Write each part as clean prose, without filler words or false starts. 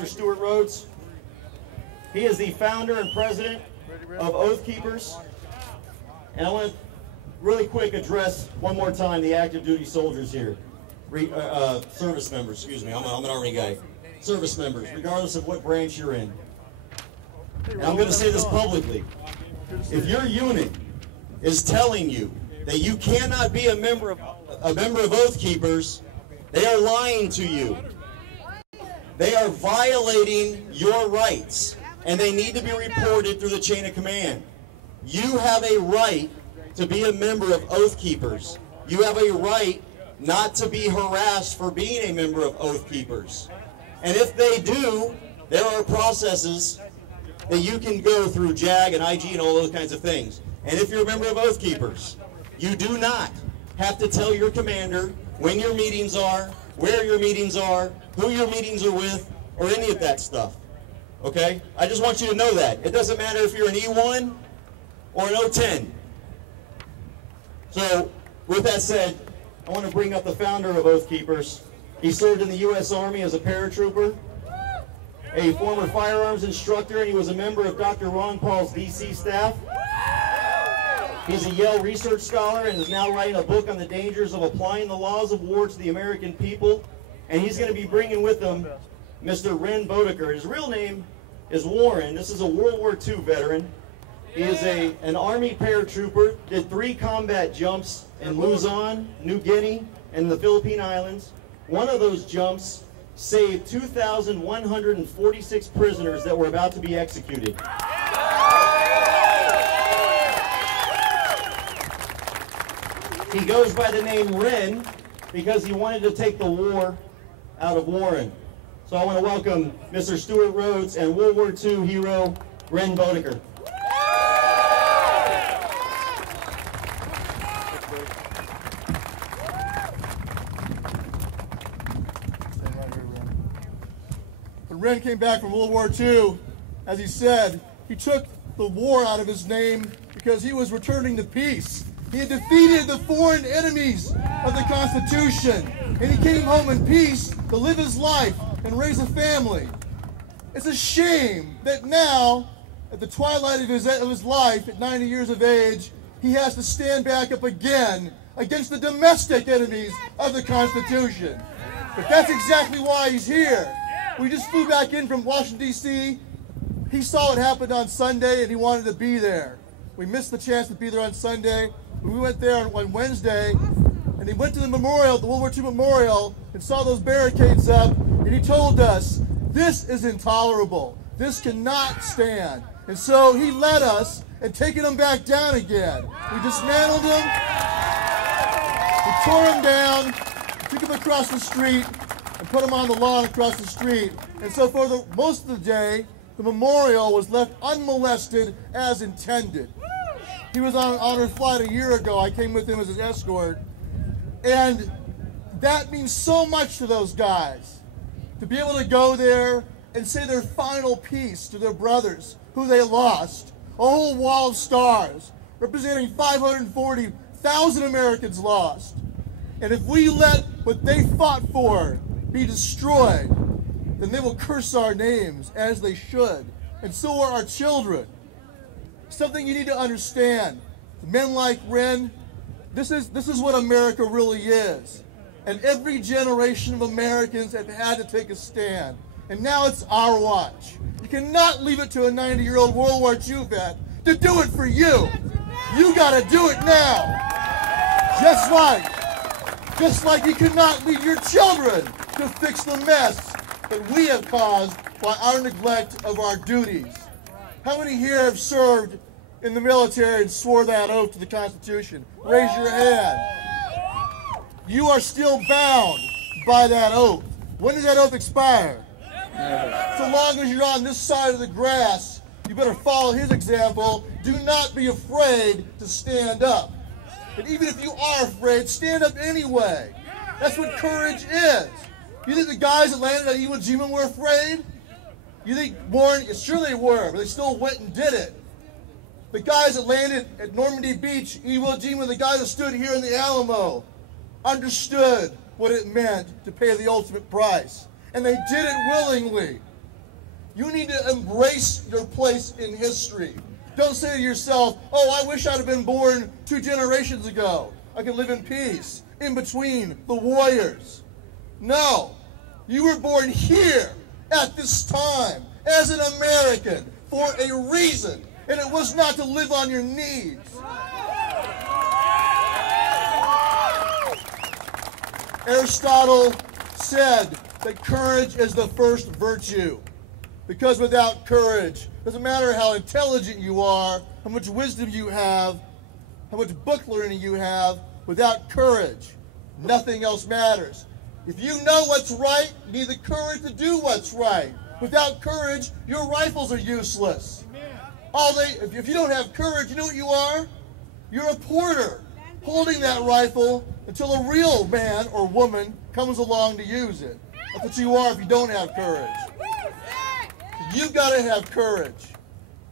Mr. Stuart Rhodes. He is the founder and president of Oath Keepers. And I want to really quick address one more time the active duty soldiers here. Service members, excuse me, I'm an Army guy. Service members, regardless of what branch you're in. And I'm going to say this publicly. If your unit is telling you that you cannot be a member of Oath Keepers, they are lying to you. They are violating your rights, and they need to be reported through the chain of command. You have a right to be a member of Oath Keepers. You have a right not to be harassed for being a member of Oath Keepers. And if they do, there are processes that you can go through JAG and IG and all those kinds of things. And if you're a member of Oath Keepers, you do not have to tell your commander when your meetings are, where your meetings are, who your meetings are with, or any of that stuff. Okay? I just want you to know that. It doesn't matter if you're an E1 or an O10. So, with that said, I want to bring up the founder of Oath Keepers. He served in the U.S. Army as a paratrooper, a former firearms instructor, and he was a member of Dr. Ron Paul's DC staff. He's a Yale research scholar and is now writing a book on the dangers of applying the laws of war to the American people. And he's going to be bringing with him Mr. Ren Bodeker. His real name is Warren. This is a World War II veteran. He is an Army paratrooper, did 3 combat jumps in Luzon, New Guinea, and the Philippine Islands. One of those jumps saved 2,146 prisoners that were about to be executed. He goes by the name Ren because he wanted to take the war out of Warren. So I want to welcome Mr. Stuart Rhodes and World War II hero Ren Bodeker. When Ren came back from World War II, as he said, he took the war out of his name because he was returning to peace. He had defeated the foreign enemies of the Constitution, and he came home in peace to live his life and raise a family. It's a shame that now, at the twilight of his life, at 90 years of age, he has to stand back up again against the domestic enemies of the Constitution. But that's exactly why he's here. We just flew back in from Washington, D.C. He saw what happened on Sunday, and he wanted to be there. We missed the chance to be there on Sunday. We went there on Wednesday, and he went to the memorial, the World War II memorial, and saw those barricades up, and he told us, this is intolerable. This cannot stand. And so he led us and taken them back down again. We dismantled them, we tore them down, took them across the street, and put them on the lawn across the street. And so for most of the day, the memorial was left unmolested as intended. He was on an honored flight a year ago. I came with him as his escort. And that means so much to those guys. To be able to go there and say their final piece to their brothers who they lost. A whole wall of stars representing 540,000 Americans lost. And if we let what they fought for be destroyed, then they will curse our names as they should. And so are our children. Something you need to understand. Men like Ren, this is what America really is. And every generation of Americans have had to take a stand. And now it's our watch. You cannot leave it to a 90-year-old World War II vet to do it for you. You gotta do it now. Just like you cannot leave your children to fix the mess that we have caused by our neglect of our duties. How many here have served in the military and swore that oath to the Constitution? Raise your hand. You are still bound by that oath. When does that oath expire? So long as you're on this side of the grass, you better follow his example. Do not be afraid to stand up. And even if you are afraid, stand up anyway. That's what courage is. You think the guys that landed at Iwo Jima were afraid? You think Warren, sure they were, but they still went and did it. The guys that landed at Normandy Beach, Iwo Jima, the guys that stood here in the Alamo, understood what it meant to pay the ultimate price. And they did it willingly. You need to embrace your place in history. Don't say to yourself, oh, I wish I'd have been born 2 generations ago. I could live in peace in between the warriors. No. You were born here at this time as an American for a reason, and it was not to live on your knees. Aristotle said that courage is the first virtue, because without courage, doesn't matter how intelligent you are, how much wisdom you have, how much book learning you have, without courage, nothing else matters. If you know what's right, you need the courage to do what's right. Without courage, your rifles are useless. If you don't have courage, you know what you are? You're a porter, holding that rifle until a real man or woman comes along to use it. That's what you are if you don't have courage. You've got to have courage.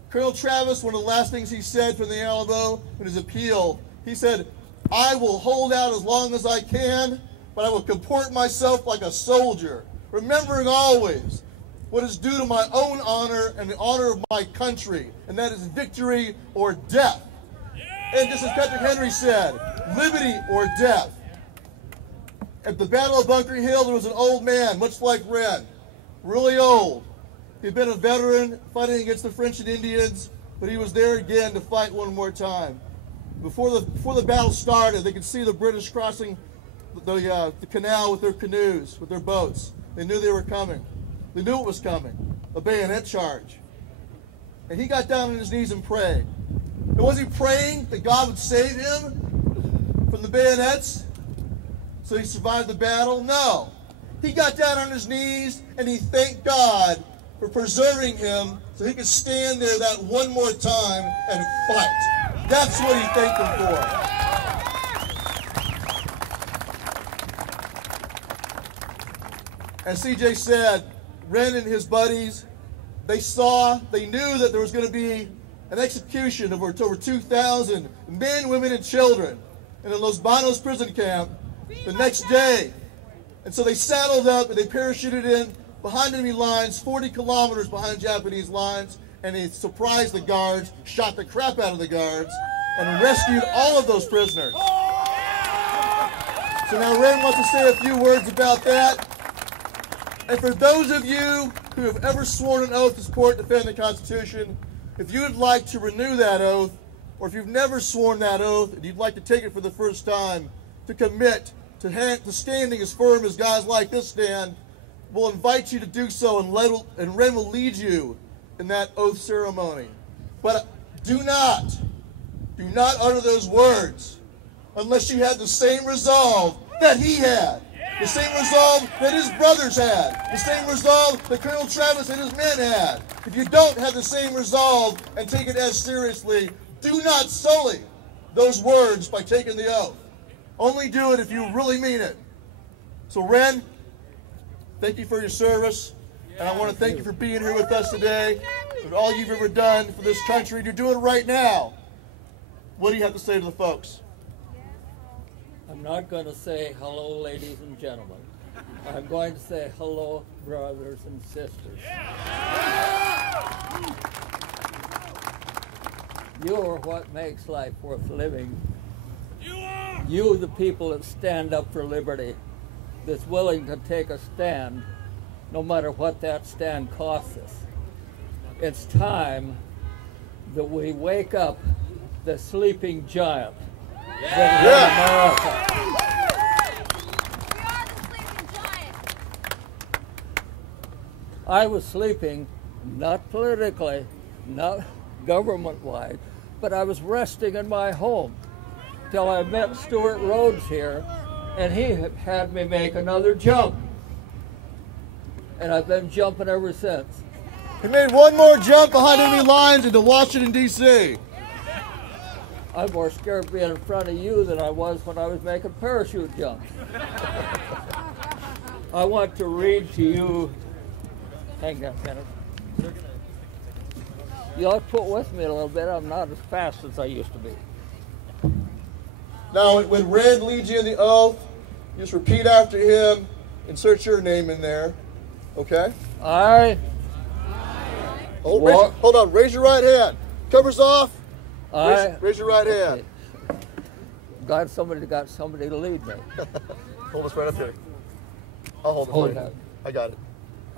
Colonel Travis, one of the last things he said from the Alamo in his appeal, he said, I will hold out as long as I can, but I will comport myself like a soldier, remembering always what is due to my own honor and the honor of my country, and that is victory or death. And just as Patrick Henry said, liberty or death. At the Battle of Bunker Hill, there was an old man, much like Ren, really old. He'd been a veteran fighting against the French and Indians, but he was there again to fight one more time. Before the battle started, they could see the British crossing the canal with their canoes, with their boats. They knew they were coming. They knew it was coming, a bayonet charge. And he got down on his knees and prayed. And was he praying that God would save him from the bayonets so he survived the battle? No. He got down on his knees and he thanked God for preserving him so he could stand there that one more time and fight. That's what he thanked him for. As CJ said, Ren and his buddies, they knew that there was going to be an execution of over 2,000 men, women, and children in the Los Banos prison camp the next day. And so they saddled up and they parachuted in behind enemy lines, 40 kilometers behind Japanese lines, and they surprised the guards, shot the crap out of the guards, and rescued all of those prisoners. So now Ren wants to say a few words about that. And for those of you who have ever sworn an oath to support and defend the Constitution, if you would like to renew that oath, or if you've never sworn that oath and you'd like to take it for the first time, to commit to standing as firm as guys like this stand, we'll invite you to do so, and Ren will lead you in that oath ceremony. But do not utter those words unless you have the same resolve that he had. The same resolve that his brothers had. The same resolve that Colonel Travis and his men had. If you don't have the same resolve and take it as seriously, do not sully those words by taking the oath. Only do it if you really mean it. So Ren, thank you for your service. And I want to thank you for being here with us today, for all you've ever done for this country. And you're doing it right now. What do you have to say to the folks? I'm not going to say hello, ladies and gentlemen. I'm going to say hello, brothers and sisters. You are what makes life worth living. You, the people that stand up for liberty, that's willing to take a stand, no matter what that stand costs us. It's time that we wake up the sleeping giant. America. We are the sleeping giant. I was sleeping, not politically, not government-wide, but I was resting in my home till I met Stuart Rhodes here, and he had me make another jump. And I've been jumping ever since. He made one more jump behind enemy lines into Washington, D.C. I'm more scared of being in front of you than I was when I was making parachute jumps. I want to read to you. Hang on a minute. You ought to put with me a little bit. I'm not as fast as I used to be. Now, when Ren leads you in the oath, you just repeat after him, insert your name in there. Okay? I Hold on. Raise your right hand. Covers off. Raise your right hand. Got somebody to lead me. Hold us right up here. I'll hold it for you. I got it.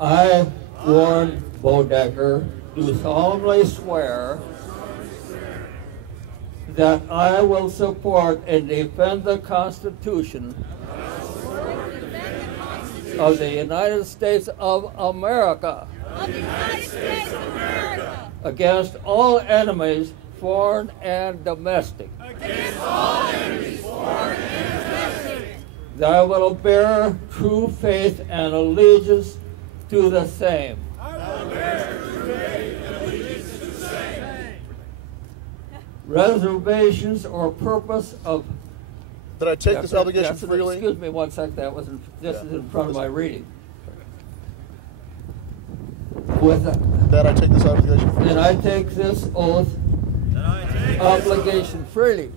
I, Warren Bodecker, do solemnly swear that I will support and defend the Constitution of the United States of America against all enemies, foreign and domestic. That I will bear true faith and allegiance to the same. Reservations or purpose of... Did I take this obligation freely? Excuse me one sec, this is in front of my reading. That I take this obligation freely. And I take this oath obligation freely,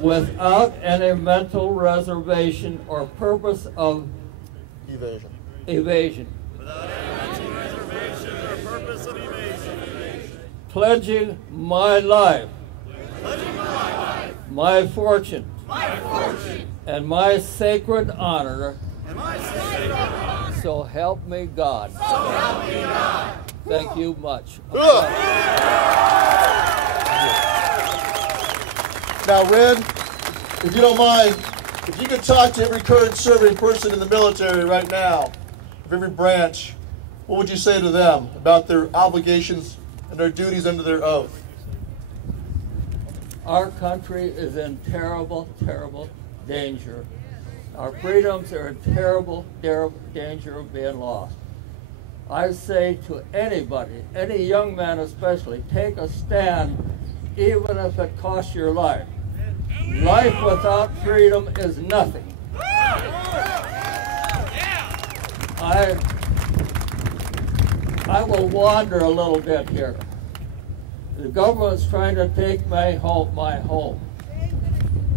without any mental reservation or purpose of evasion. Pledging my life, my fortune, and my sacred honor. So help me God. Thank you much. Now, Red, if you don't mind, if you could talk to every current serving person in the military right now, of every branch, what would you say to them about their obligations and their duties under their oath? Our country is in terrible, terrible danger. Our freedoms are in terrible, terrible danger of being lost. I say to anybody, any young man especially, take a stand even if it costs your life. Life without freedom is nothing. I will wander a little bit here. The government's trying to take my home.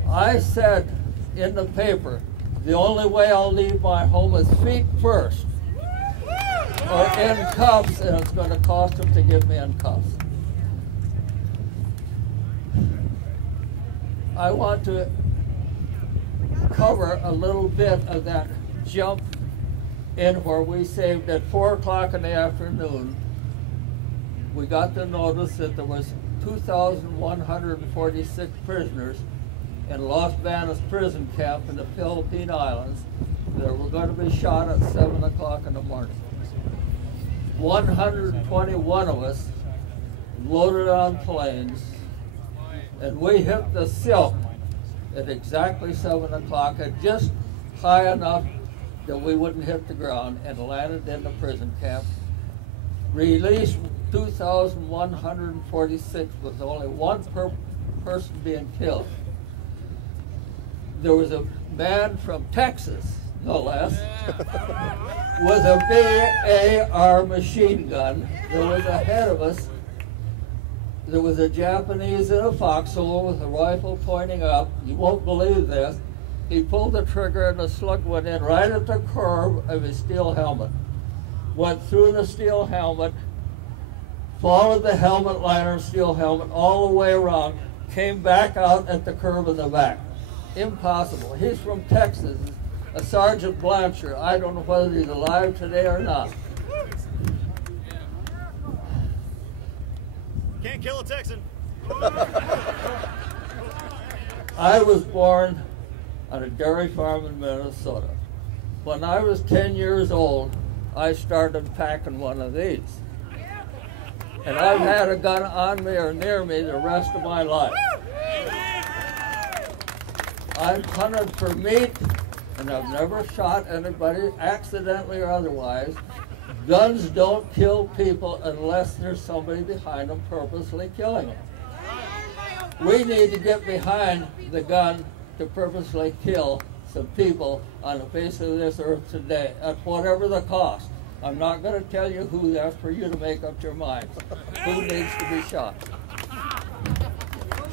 I said in the paper, the only way I'll leave my home is feet first, or in cuffs, and it's going to cost them to get me in cuffs. I want to cover a little bit of that jump in where we saved at 4 o'clock in the afternoon. We got the notice that there was 2,146 prisoners in Los Banos prison camp in the Philippine Islands that were going to be shot at 7 o'clock in the morning. 121 of us loaded on planes, and we hit the silk at exactly 7 o'clock, and just high enough that we wouldn't hit the ground, and landed in the prison camp. Released 2,146 with only one person being killed. There was a man from Texas, no less, with a BAR machine gun that was ahead of us. There was a Japanese in a foxhole with a rifle pointing up. You won't believe this. He pulled the trigger and the slug went in right at the curve of his steel helmet. Went through the steel helmet, followed the helmet liner, steel helmet, all the way around, came back out at the curve in the back. Impossible. He's from Texas, a Sergeant Blanchard. I don't know whether he's alive today or not. Can't kill a Texan. I was born on a dairy farm in Minnesota. When I was 10 years old, I started packing one of these. And I've had a gun on me or near me the rest of my life. I've hunted for meat, and I've never shot anybody, accidentally or otherwise. Guns don't kill people unless there's somebody behind them purposely killing them. We need to get behind the gun to purposely kill some people on the face of this earth today, at whatever the cost. I'm not going to tell you who. That's for you to make up your minds. Who needs to be shot?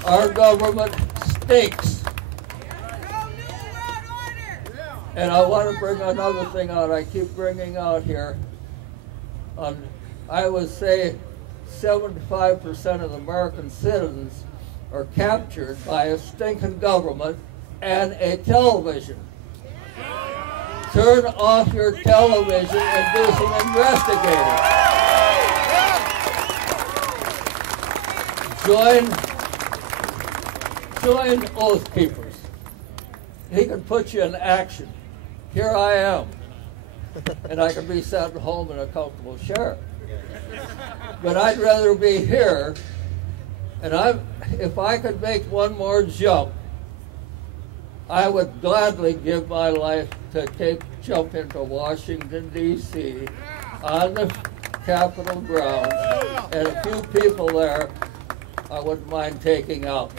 Our government stinks. And I want to bring another thing out I keep bringing out here. On I would say 75% of the American citizens are captured by a stinking government and a television. Turn off your television and do some investigating. Join Oath Keepers. He can put you in action. Here I am. And I can be sat at home in a comfortable chair. But I'd rather be here, and if I could make one more jump, I would gladly give my life to jump into Washington, D.C. on the Capitol grounds, and a few people there I wouldn't mind taking out.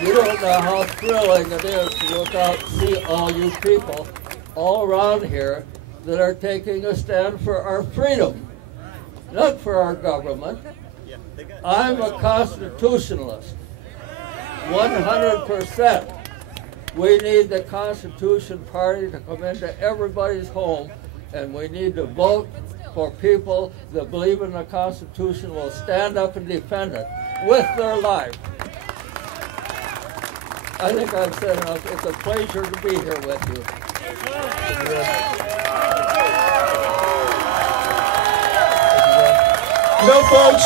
You don't know how thrilling it is to look out and see all you people all around here that are taking a stand for our freedom, not for our government. I'm a constitutionalist, 100%. We need the Constitution Party to come into everybody's home, and we need to vote for people that believe in the Constitution will stand up and defend it with their life. I think I've said enough. It's a pleasure to be here with you. You know, folks,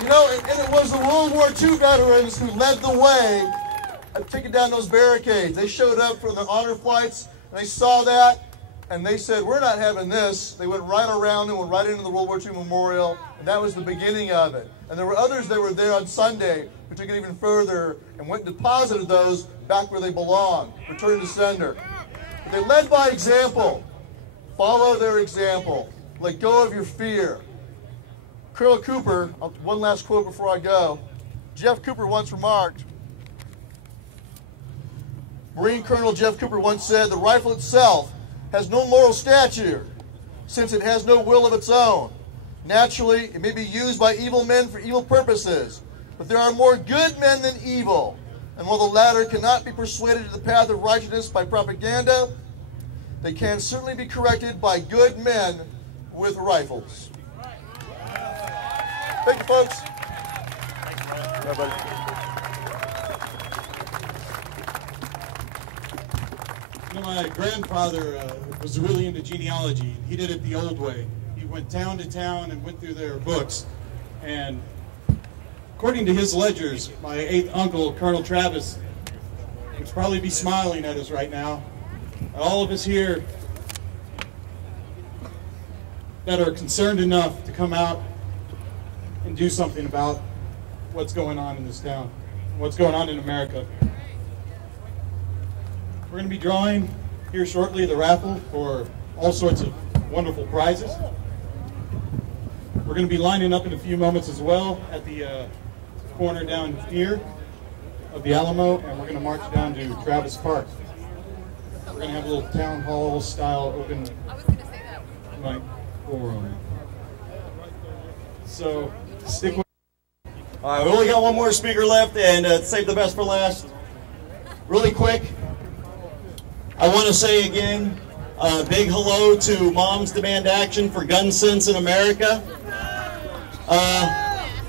you know, and it was the World War II veterans who led the way of taking down those barricades. They showed up for the honor flights, and they saw that, and they said, we're not having this. They went right around and went right into the World War II Memorial, and that was the beginning of it. And there were others that were there on Sunday who took it even further and went and deposited those back where they belong, return to sender. But they led by example. Follow their example. Let go of your fear. Colonel Cooper, one last quote before I go. Jeff Cooper once remarked, Marine Colonel Jeff Cooper once said, the rifle itself has no moral stature, since it has no will of its own. Naturally, it may be used by evil men for evil purposes, but there are more good men than evil, and while the latter cannot be persuaded to the path of righteousness by propaganda, they can certainly be corrected by good men with rifles. Thank you, folks. You know, my grandfather was really into genealogy. He did it the old way. He went town to town and went through their books. And according to his ledgers, my 8th uncle, Colonel Travis, would probably be smiling at us right now. All of us here that are concerned enough to come out and do something about what's going on in this town, what's going on in America. We're going to be drawing here shortly the raffle for all sorts of wonderful prizes. We're going to be lining up in a few moments as well at the corner down here of the Alamo, and we're going to march down to Travis Park. We're going to have a little town hall style open mic forum. So stick with. All right, we only got one more speaker left, and save the best for last. Really quick, I want to say again, a big hello to Moms Demand Action for Gun Sense in America.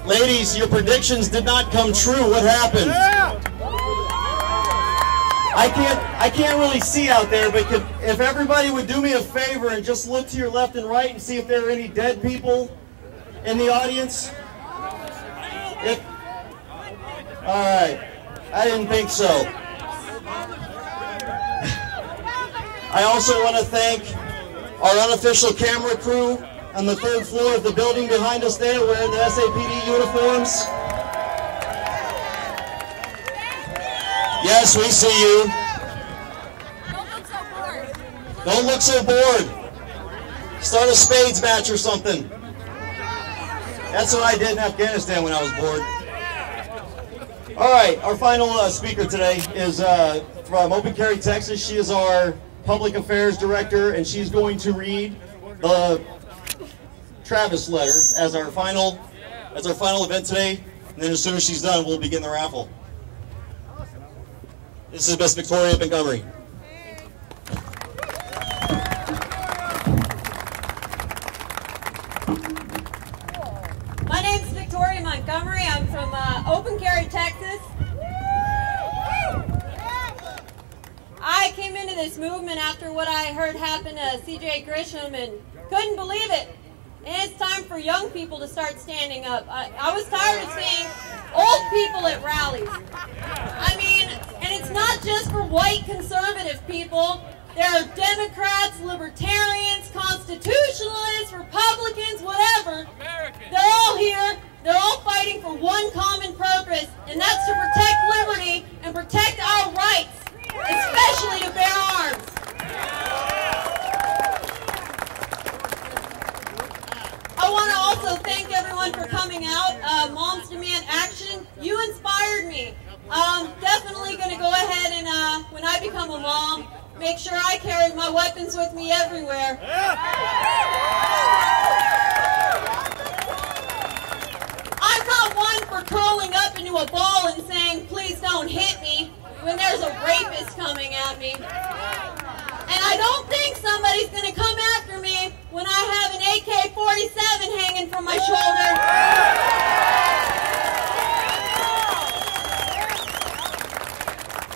Ladies, your predictions did not come true. What happened? I can't really see out there, but if everybody would do me a favor and just look to your left and right and see if there are any dead people in the audience. All right, I didn't think so. I also want to thank our unofficial camera crew on the 3rd floor of the building behind us there, wearing the SAPD uniforms. Yes, we see you. Don't look so bored. Start a spades match or something. That's what I did in Afghanistan when I was bored. All right, our final speaker today is from Open Carry, Texas. She is our Public Affairs Director, and she's going to read the Travis letter as our final event today. And then as soon as she's done, we'll begin the raffle. This is Miss Victoria Montgomery. My name's Victoria Montgomery. I'm from Open Carry, Texas. I came into this movement after what I heard happen to C.J. Grisham and couldn't believe it. And it's time for young people to start standing up. I was tired of seeing old people at rallies. I mean, and it's not just for white conservative people. There are Democrats, libertarians, constitutionalists, Republicans, whatever. They're all here. They're all fighting for one common purpose, and that's to protect liberty and protect our rights, especially to bear arms. I want to also thank everyone for coming out. Moms Demand Action, you inspired me. I'm definitely going to go ahead and, when I become a mom, make sure I carry my weapons with me everywhere. I'm not one for curling up into a ball and saying, please don't hit me, when there's a rapist coming at me. And I don't think somebody's going to come after me when I have an AK-47 hanging from my shoulder.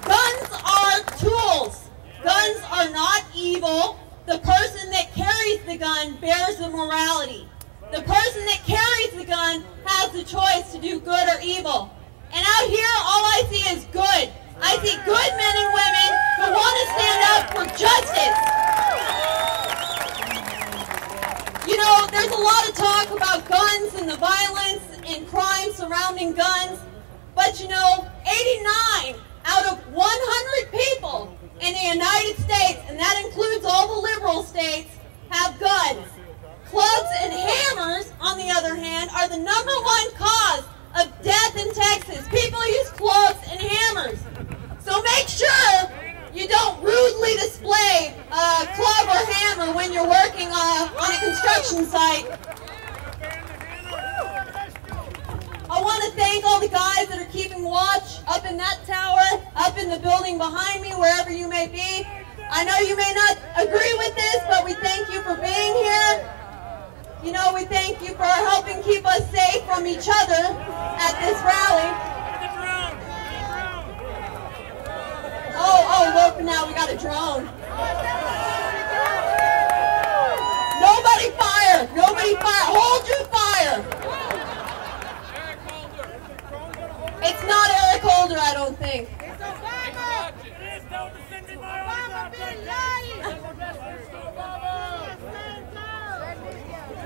Guns are tools. Guns are not evil. The person that carries the gun bears the morality. The person that carries the gun has the choice to do good or evil. And out here, all I see is good. I see good men and women who want to stand up for justice. You know, there's a lot of talk about guns and the violence and crime surrounding guns. But you know, 89 out of 100 people in the United States, and that includes all the liberal states, have guns. Clubs and hammers, on the other hand, are the #1 cause of death in Texas. People use clubs and hammers. So make sure you don't rudely display a club or hammer when you're working on a construction site. I want to thank all the guys that are keeping watch up in that tower, up in the building behind me, wherever you may be. I know you may not agree with this, but we thank you for being here. You know, we thank you for helping keep us safe from each other at this rally. Oh, look, now we got a drone. Nobody fire! Nobody fire! Hold your fire! It's not Eric Holder, I don't think.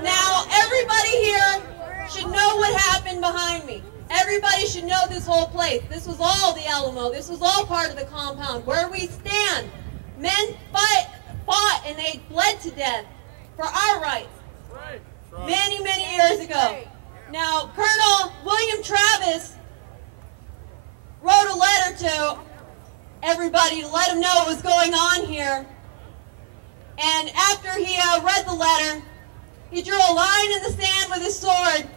Now, everybody here should know what happened behind me. Everybody should know this whole place. This was all the Alamo. This was all part of the compound. Where we stand. Men fought and they bled to death for our rights. Many, many years ago. Now, Colonel William Travis wrote a letter to everybody to let them know what was going on here. And after he read the letter, he drew a line in the sand with his sword,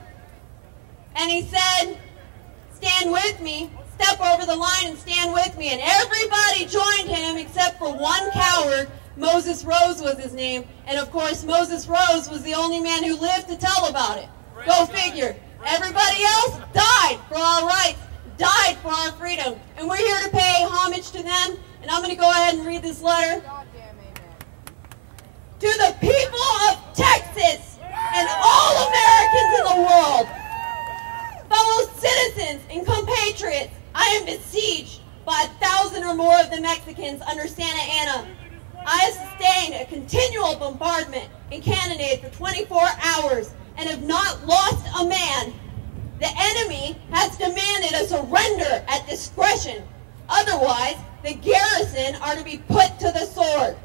and he said, stand with me, step over the line and stand with me. And everybody joined him except for one coward. Moses Rose was his name. And of course, Moses Rose was the only man who lived to tell about it. Go figure. Everybody else died for our rights, died for our freedom. And we're here to pay homage to them. And I'm going to go ahead and read this letter. To the people of Texas and all Americans in the world, fellow citizens and compatriots, I am besieged by 1,000 or more of the Mexicans under Santa Anna. I have sustained a continual bombardment and cannonade for 24 hours and have not lost a man. The enemy has demanded a surrender at discretion. Otherwise, the garrison are to be put to the sword.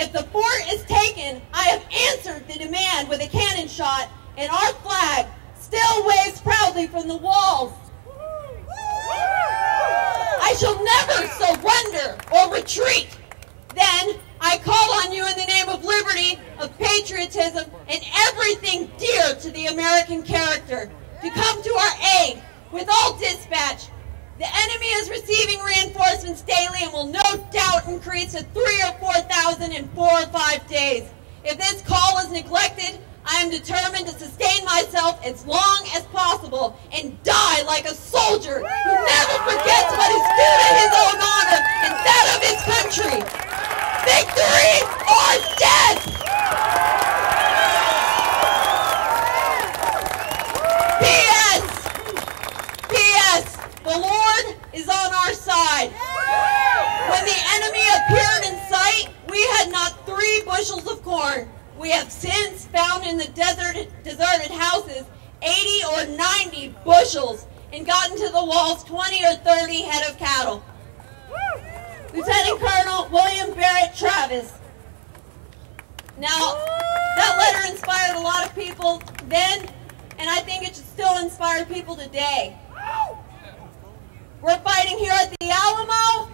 If the fort is taken, I have answered the demand with a cannon shot, and our flag still waves proudly from the walls. I shall never surrender or retreat. Then I call on you in the name of liberty, of patriotism, and everything dear American character to come to our aid with all dispatch. The enemy is receiving reinforcements daily and will no doubt increase to 3,000 or 4,000 in 4 or 5 days. If this call is neglected, I am determined to sustain myself as long as possible and die like a soldier who never forgets what is due to his own honor and that of his country. Victory or death! P.S. The Lord is on our side. When the enemy appeared in sight, we had not 3 bushels of corn. We have since found in the deserted houses 80 or 90 bushels and gotten to the walls 20 or 30 head of cattle. Lieutenant Colonel William Barrett Travis. Now, that letter inspired a lot of people then, and I think it should still inspire people today. We're fighting here at the Alamo,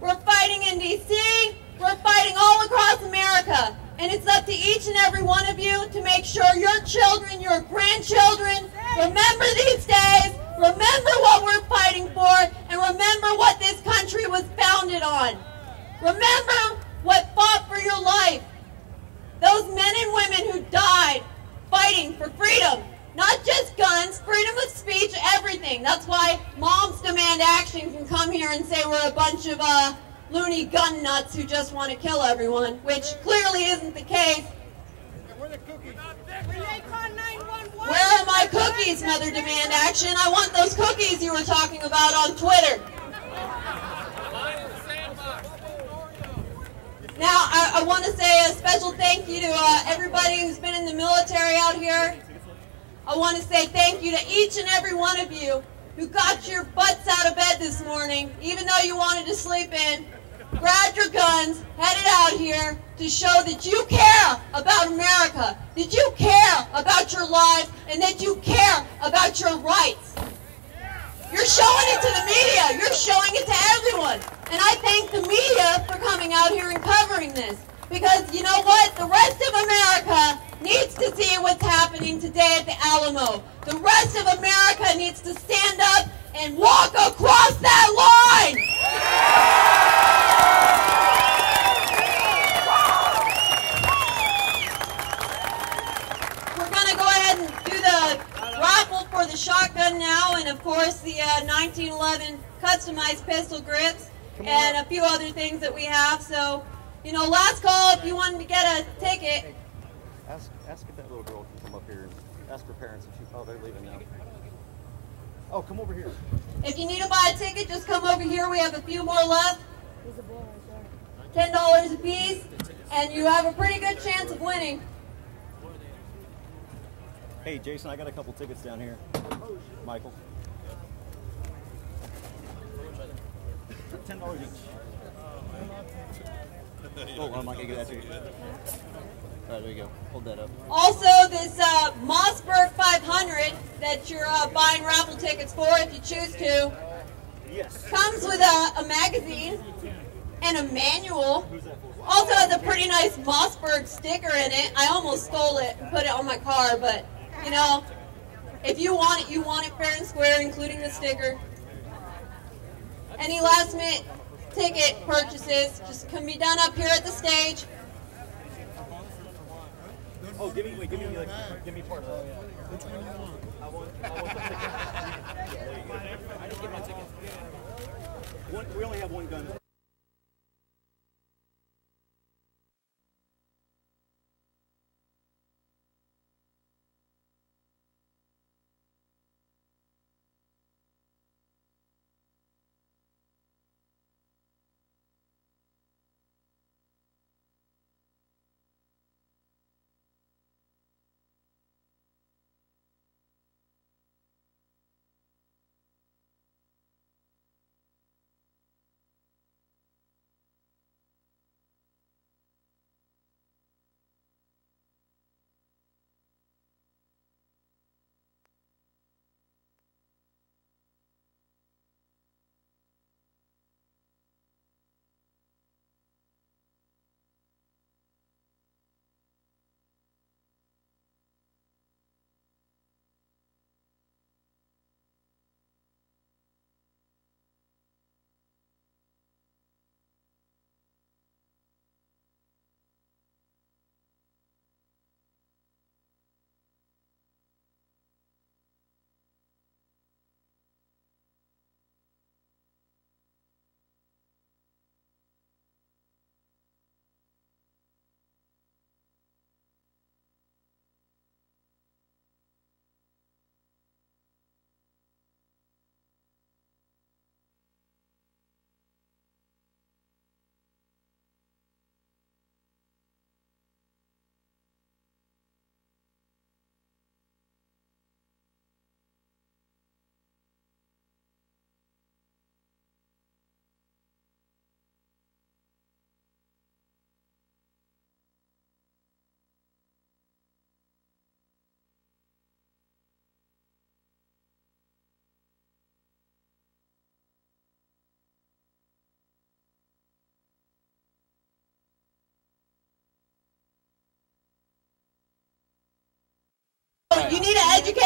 we're fighting in D.C., we're fighting all across America. And it's up to each and every one of you to make sure your children, your grandchildren, remember these days, remember what we're fighting for, and remember what this country was founded on. Remember what fought for your life. Those men and women who died fighting for freedom. Not just guns, freedom of speech, everything. That's why Moms Demand Action can come here and say we're a bunch of loony gun nuts who just want to kill everyone, which clearly isn't the case. Where are my cookies, Mother Demand Action? I want those cookies you were talking about on Twitter. Now, I want to say a special thank you to everybody who's been in the military out here. I want to say thank you to each and every one of you who got your butts out of bed this morning, even though you wanted to sleep in, grabbed your guns, headed out here to show that you care about America, that you care about your lives, and that you care about your rights. You're showing it to the media. You're showing it to everyone. And I thank the media for coming out here and covering this. Because you know what? The rest of America needs to see what's happening today at the Alamo. The rest of America needs to stand up and walk across that line. We're going to go ahead and do the raffle for the shotgun now, and of course the 1911 customized pistol grips, and a few other things that we have. So, you know, last call if you wanted to get a ticket. Ask if that little girl can come up here and ask her parents if she. Oh, they're leaving now. Oh, come over here. If you need to buy a ticket, just come over here. We have a few more left. $10 a piece, and you have a pretty good chance of winning. Hey, Jason, I got a couple tickets down here. Michael. $10 each. Oh, I'm not gonna get that ticket. All right, there you go. Hold that up. Also, this Mossberg 500 that you're buying raffle tickets for, if you choose to, Yes. comes with a magazine and a manual. Also has a pretty nice Mossberg sticker in it. I almost stole it and put it on my car, but, you know, if you want it, you want it fair and square, including the sticker. Any last-minute ticket purchases just can be done up here at the stage. Oh, give me part of that. Which one do you want? I want the ticket. Yeah, there you go. I didn't get my ticket. We only have one gun.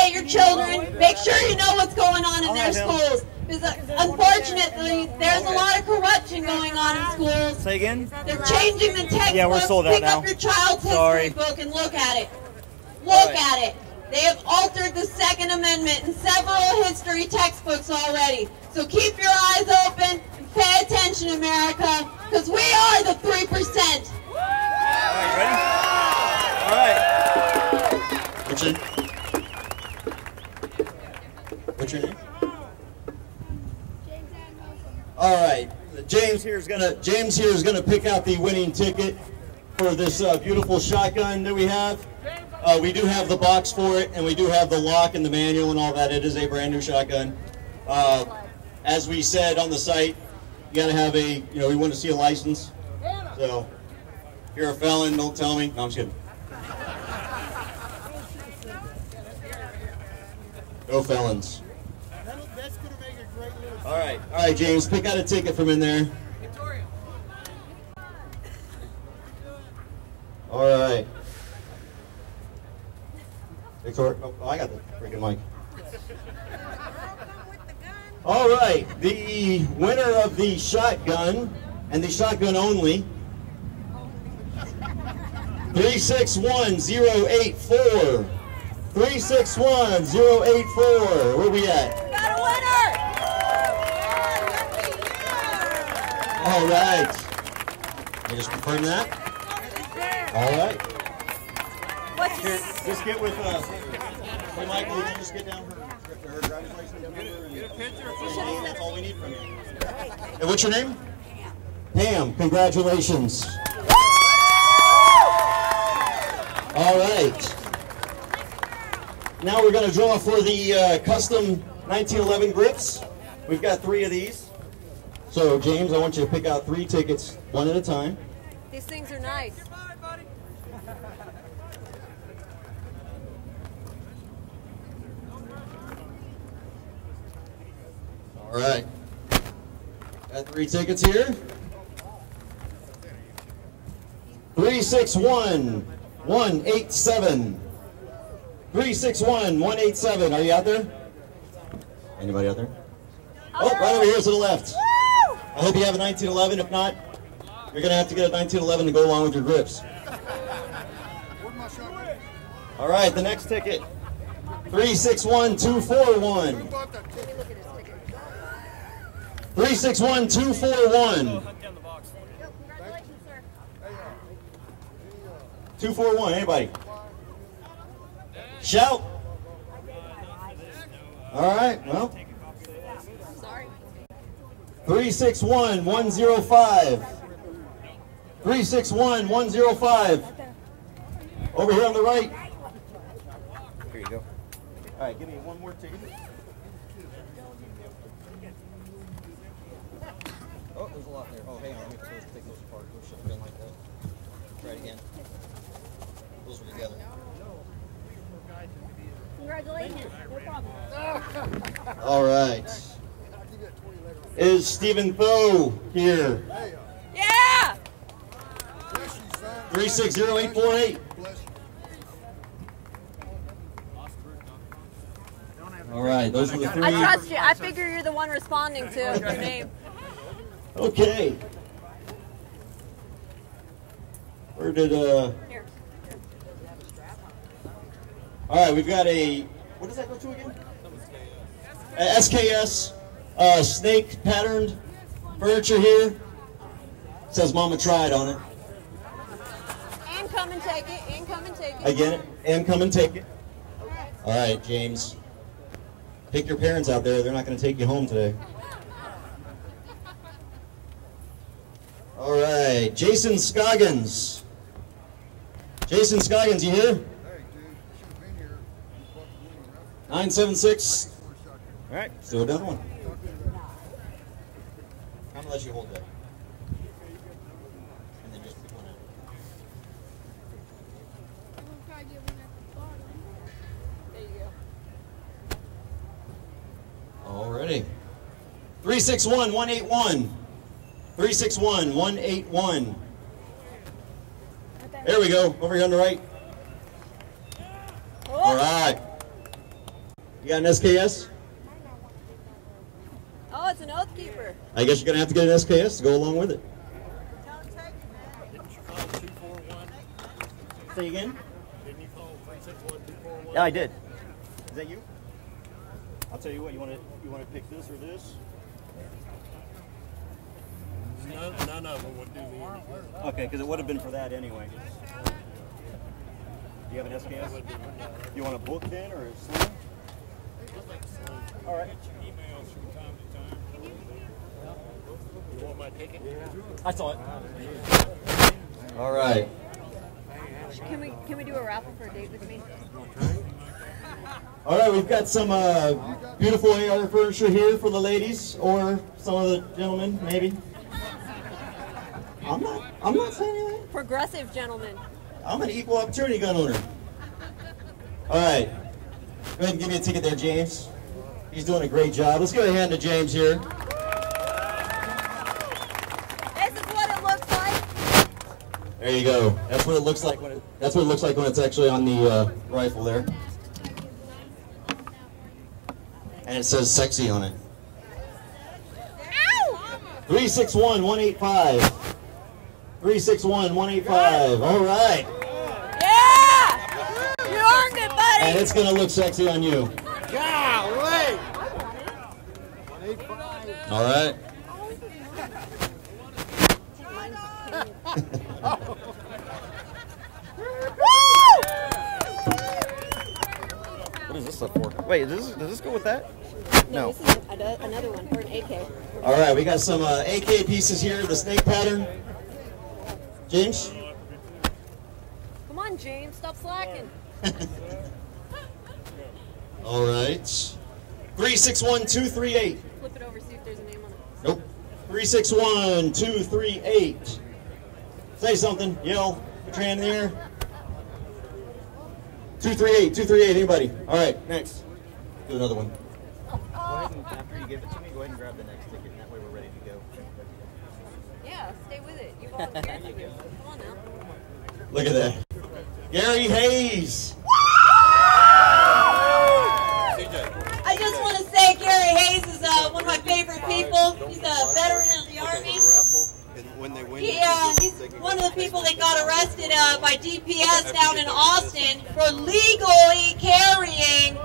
educate your children. Make sure you know what's going on in their schools. Because unfortunately, there's a lot of corruption going on in schools. Say again? They're changing the textbooks. Yeah, we're sold out Pick now. up your child's Sorry. history book and look at it. Look at it. They have altered the Second Amendment in several history textbooks already. So keep your eyes open and pay attention, America, because we are the 3%. All right, ready? All right. What's your name? All right, James here is gonna pick out the winning ticket for this beautiful shotgun that we have. We do have the box for it, and we do have the lock and the manual and all that. It is a brand new shotgun. As we said on the site, you gotta have we want to see a license. So, if you're a felon, don't tell me. No, I'm just kidding. No felons. All right, James, pick out a ticket from in there. All right. Victoria, oh, I got the freaking mic. All right, the winner of the shotgun, and the shotgun only, 361084. 361084. Where we at? Got a winner! All right. You just confirm that? All right. What's Here, just get with hey, Michael, would you just get down her driver's license number and name? That's all we need from you. And what's your name? Pam. Congratulations. All right. Now we're going to draw for the custom 1911 grips. We've got 3 of these. So, James, I want you to pick out 3 tickets, one at a time. These things are nice. All right. Got 3 tickets here. 361187. 361187. Are you out there? Anybody out there? Oh, right over here to the left. I hope you have a 1911. If not, you're going to have to get a 1911 to go along with your grips. All right, the next ticket. 361241. 361241. 241, anybody? Shout. All right, well. 361105. 361105. Over here on the right. Here you go. All right, give me one more ticket. Oh, there's a lot there. Oh, hang on. Let me take those apart. Those should have been like that. Try it again. Those are together. Congratulations. No problem. All right. Is Stephen Tho here? Yeah! 360848. All right, those are the 3. I trust you. I figure you're the one responding to your name. Okay. Where did Here. All right, we've got a, what does that go to again? SKS snake patterned furniture here. It says Mama Tried on it. And come and take it. And come and take it. Again, and come and take it. All right, James. Pick your parents out there. They're not going to take you home today. All right, Jason Scoggins. Jason Scoggins, you here? 976. All right. Let's do another one. I'm gonna let you hold that. And then just pick one out. Alrighty. 361181. 361181. There we go. Over here on the right. All right. You got an SKS? Oh, it's an oath keeper. I guess you're going to have to get an SKS to go along with it. Say again? Yeah, I did. Is that you? I'll tell you what, you want to pick this or this? None of them would do the. Okay, because it would have been for that anyway. Do you have an SKS? You want a book then or a sling? All right. Emails from time to time. You want my ticket? I saw it. All right. Can we do a raffle for a date with me? All right, we've got some beautiful AR furniture here for the ladies or some of the gentlemen, maybe. I'm not saying anything. Progressive gentleman. I'm an equal opportunity gun owner. All right. Go ahead and give me a ticket there, James. He's doing a great job. Let's give a hand to James here. This is what it looks like. There you go. That's what it looks like when it's actually on the rifle there. And it says sexy on it. 361-185. 361-185. All right. Yeah! You earned it, buddy! And it's going to look sexy on you. Golly! All right. What is this stuff for? Wait, does this go with that? No. This is another one for an AK. All right, we got some AK pieces here, the snake pattern. James? Come on, James, stop slacking. All right. 361-238. Flip it over, see if there's a name on it. Nope. 361-238. Say something. Yell. Put your hand in the air. 238. 238. Anybody? All right. Next. Do another one. Go ahead and, after you give it to me, go ahead and grab the next ticket, and that way we're ready to go. Yeah, stay with it. You volunteered for this. Come on now. Look at that. Gary Hayes. I just want to say Gary Hayes is one of my favorite people. He's a veteran of the Army. He's one of the people that got arrested by DPS down in Austin for legally carrying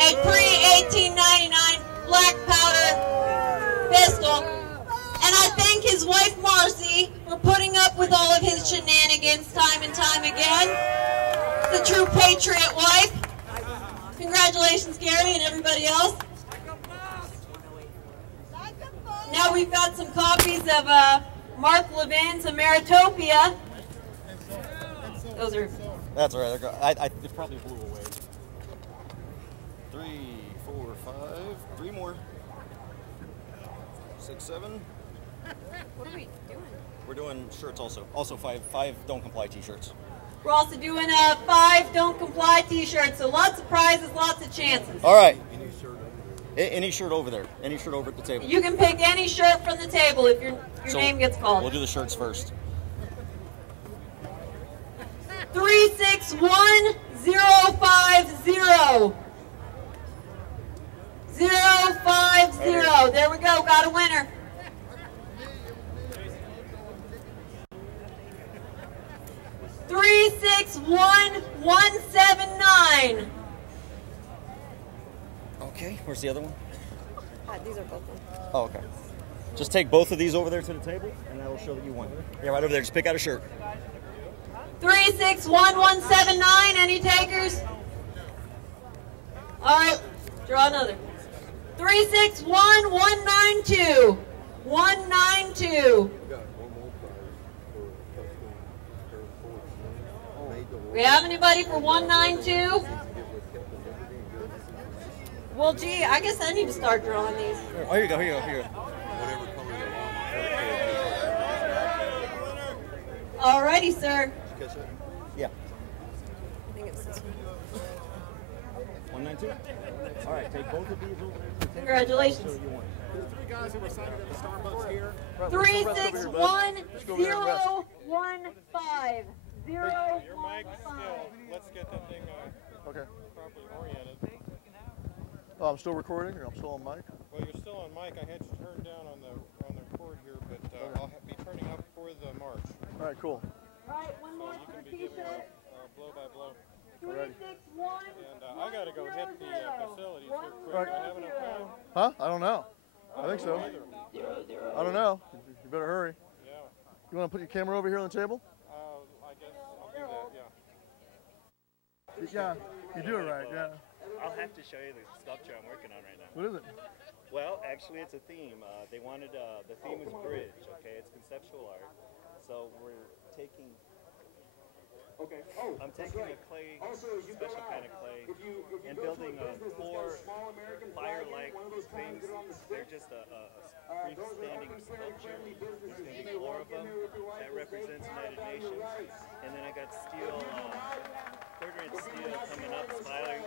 a pre-1899 black powder pistol. And I thank his wife Marcy for putting up with all of his shenanigans time and time again. The true patriot wife. Congratulations, Gary, and everybody else. Now we've got some copies of Mark Levin's Ameritopia. Those are... That's all right. It probably blew away. 3, 4, 5. 3 more. 6, 7. What are we doing? We're doing shirts also. Also 5 don't comply t-shirts. We're also doing 5 Don't Comply t-shirts, so lots of prizes, lots of chances. All right. Any shirt over there. Any shirt over at the table. You can pick any shirt from the table if your name gets called. We'll do the shirts first. 361050. 050. There we go. Got a winner. $361,179. Okay. Where's the other one? These are both of them. Oh, okay. Just take both of these over there to the table, and that will show that you won. Yeah, right over there. Just pick out a shirt. 361179. Any takers? All right. Draw another. 361192. 192. We have anybody for 192? Well, gee, I guess I need to start drawing these. Oh, here you go. Here you go. Here you go. Alrighty, sir. Yeah. I think it's this one. 192. All right, take both of these over there. Congratulations. There's 3 guys who were signed at the Starbucks here. 361015. Your mic still. Let's get that thing properly oriented. Oh, I'm still recording, or I'm still on mic? Well, you're still on mic. I had you turned down on the record here, but I'll be turning up for the march. All right, cool. All right, one more You for can the be giving T-shirt. a blow by blow. 361. And I got to go hit the facilities here quick. Right. Do I have enough time? Huh? I don't know. I think so. I don't know. You better hurry. Yeah. You want to put your camera over here on the table? I guess I'll do that, Yeah, you do it right, yeah. I'll have to show you the sculpture I'm working on right now. What is it? Well, actually, it's a theme. They wanted, the theme is bridge, okay? It's conceptual art. So we're taking, I'm taking a clay, special kind of clay, and building 4 fire-like things. They're just a freestanding sculpture. There's going to be 4 of them. That represents United Nations. And then I got steel, third-range steel coming up,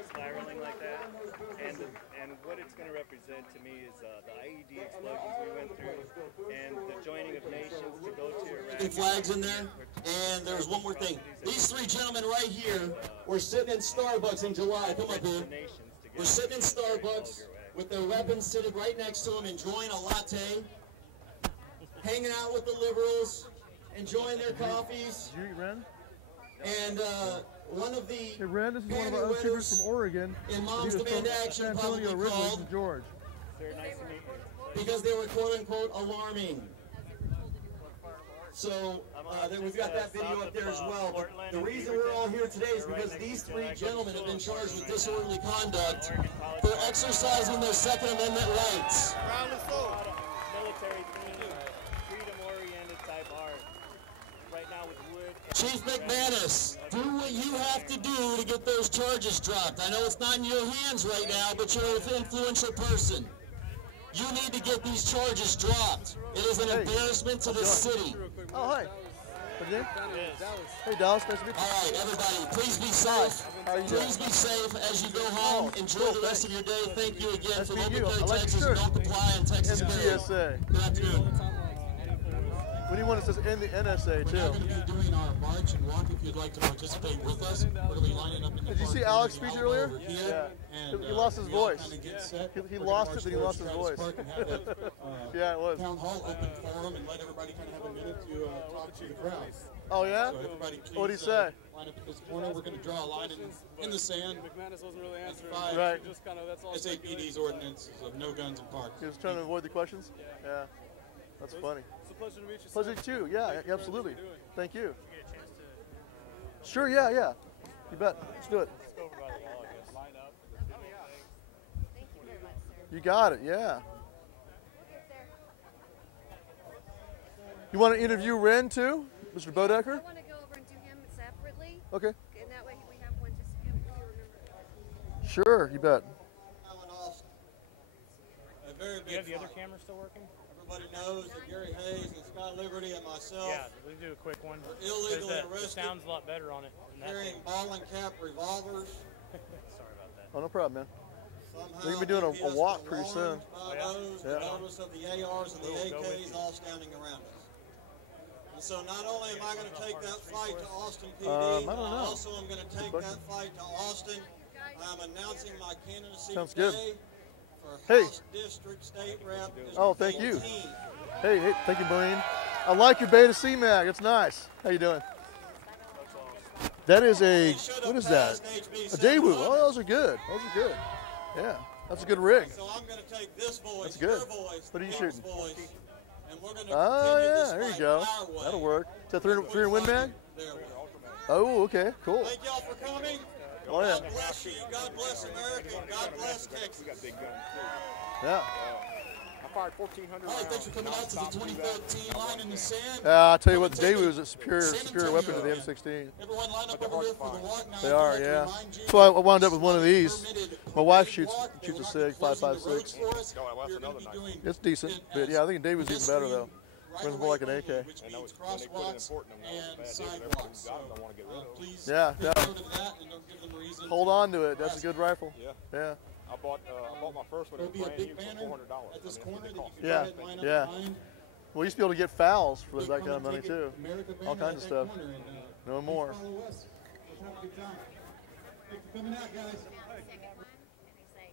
spiraling like that. And what it's going to represent to me is the IED explosions we went through and the joining of nations to go to Iraq. Flags in there. And there's one more thing. These 3 gentlemen right here were sitting in Starbucks in July. Come up here. We're sitting in Starbucks with their weapons sitting right next to them, enjoying a latte, hanging out with the liberals, enjoying their coffees. Did you eat Ren? And one of the Hey, Ren, this is one of our panty YouTubers winners from Oregon. in He Moms was Demand from Action, San Antonio probably originally called from George. Sir, nice to meet you. because they were quote-unquote alarming. So we've got that video up there as well. But the reason we're all here today is because these 3 gentlemen have been charged with disorderly conduct for exercising their Second Amendment rights. Military theme, freedom-oriented type art. Right now with wood. Chief McManus, do what you have to do to get those charges dropped. I know it's not in your hands right now, but you're an influential person. You need to get these charges dropped. It is an embarrassment to the city. Oh, hi. What's your name? Hey, Dallas. Nice to meet you. All right, everybody, please be safe. How are you doing? Please be safe as you go home. Enjoy the rest of your day. Thank you again Nice for to meet Open you. Carry I like Texas. your shirt. Don't comply in Texas Spirit. NTSA. Good afternoon. What do you want? It says in the NSA, We're too. now going to be doing our march and walk if you'd like to participate with us. We're going to be lining up in the Did you see park Alex's over speech here. earlier? Yeah. And, He lost his we all voice. kinda get set. He We're gonna lost march it, then he lost his towards voice. Travis Park and have that, Yeah, it was. Town Hall open forum and let everybody kind of have a minute to talk to the crowd. Oh, yeah? So everybody please What'd he say? line up at this corner. We're going to draw a line in the sand. McManus wasn't really answering. Right. Just kind of, that's all. SAPD's ordinances of no guns in parks. He was trying to avoid the questions? Yeah. That's funny. It's a pleasure to meet you. Pleasure too. Yeah, absolutely. What you're doing. Thank you. Sure, yeah. You bet. Let's do it. Let's go over by the wall, I guess. Line up. Thank you very much, sir. You got it, yeah. We'll get there. You want to interview Ren too, Mr. Bodecker? I want to go over and do him separately, Okay. and that way we have one just him. Remember. Sure, you bet. Alan Austin. A very big Do you have the other fight. camera still working? Everybody knows that Gary Hayes and Scott Liberty and myself Yeah, we do a quick one. were illegally The arrested sound's a lot better on it. Than that carrying thing. ball and cap revolvers. Sorry about that. Oh, no problem, man. Somehow We're gonna be doing a DPS walk was pretty soon. alarmed by Oh, yeah? those, Yeah. regardless of the ARs and the We'll go with AKs you. all standing around us. And so not only am I going to take that fight to Austin PD, I don't know. also am going to take question. that fight to Austin. I'm announcing my candidacy Sounds today good. for Hey. House District State Rep. Oh, thank you. 18. Hey, thank you, Marine. I like your Beta C Mag. It's nice. How you doing? That is a, what is that? A Daewoo. Oh, those are good. Yeah, that's a good rig. So I'm going to take this voice, That's good. your voice, What are you Mark's shooting? voice, and we're going to Oh, continue yeah, this there you fight go. our way. That'll work. Is that 300 Win Mag? There we go. Oh, okay, cool. Thank y'all for coming. Oh, yeah. God bless you. God bless America. And God bless Texas. Yeah. I fired 1,400 All right, thanks for coming out to the 2013 line in the sand. I'll tell you what, the Daewoo is a superior weapon to the M16. Everyone line up over here for the walk. Now, They I'd are, like to yeah. remind you So I wound up with one of these. permitted My wife parade walk. shoots a They SIG will not be closing the 5.56. roads for us. Oh, that's You're gonna another be nice doing It's decent, it but as yeah, I think Daewoo's even better though. right Runs more like an away AK. only, which means crosswalks and sidewalks. So, please Yeah, take yeah. note of that and don't give them reason Hold to on to it. That's a good rifle. Yeah. Yeah. I bought my first one. There'll be a brand big new for banner $400. at this I mean, corner that's that what you it can Yeah, go ahead and line up yeah. behind. We used to be able to get fouls for Big that come kind of and money take it. too. America All banner kinds of at that stuff. corner and, No please more. follow us. Let's have a good time. Thanks for coming out, guys. Second one, and they say,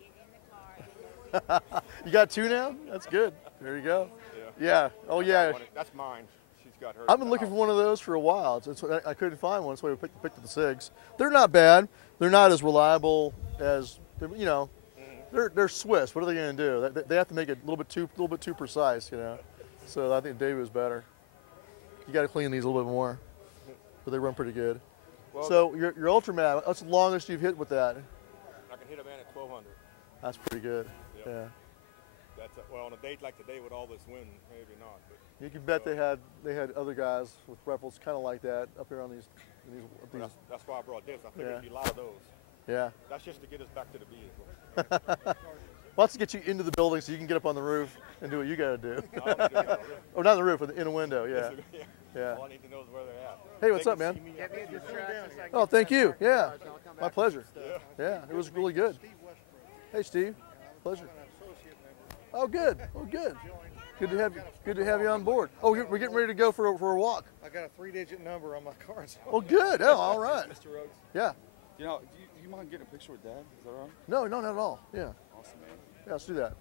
get in You got 2 now? That's good. There you go. Yeah. Oh, yeah. That's mine. She's got hers. I've been looking for one of those for a while. I couldn't find one, so I picked up the SIGs. They're not bad. They're not as reliable as, you know, they're Swiss. What are they going to do? They have to make it a little bit too precise, you know. So I think Davey was better. You got to clean these a little bit more, but they run pretty good. Well, so your Ultramat, that's the longest you've hit with that? I can hit a man at 1,200. That's pretty good. Yep. Yeah. That's well, on a day like today with all this wind, maybe not. But you can bet they had other guys with rifles kind of like that up here on these. That's why I brought this. I figured there'd be a lot of those. Yeah. That's just to get us back to the vehicle. Well, that's to get you into the building so you can get up on the roof and do what you got to do. Or not the roof, in a window. Yeah. Yeah. All I need to know is where they're at. Hey, what's up, man? Oh, thank you. Yeah. My pleasure. Yeah, it was really good. Hey, Steve. Pleasure. Oh, good. Oh, good. Good to have you on board. Oh, we're getting ready to go for a walk. I got a 3-digit number on my car. Oh, good. Oh, all right. Mr. Rhodes. Yeah. You know, do you mind getting a picture with Dad? Is that all right? No, not at all. Yeah. Awesome, man. Yeah, let's do that.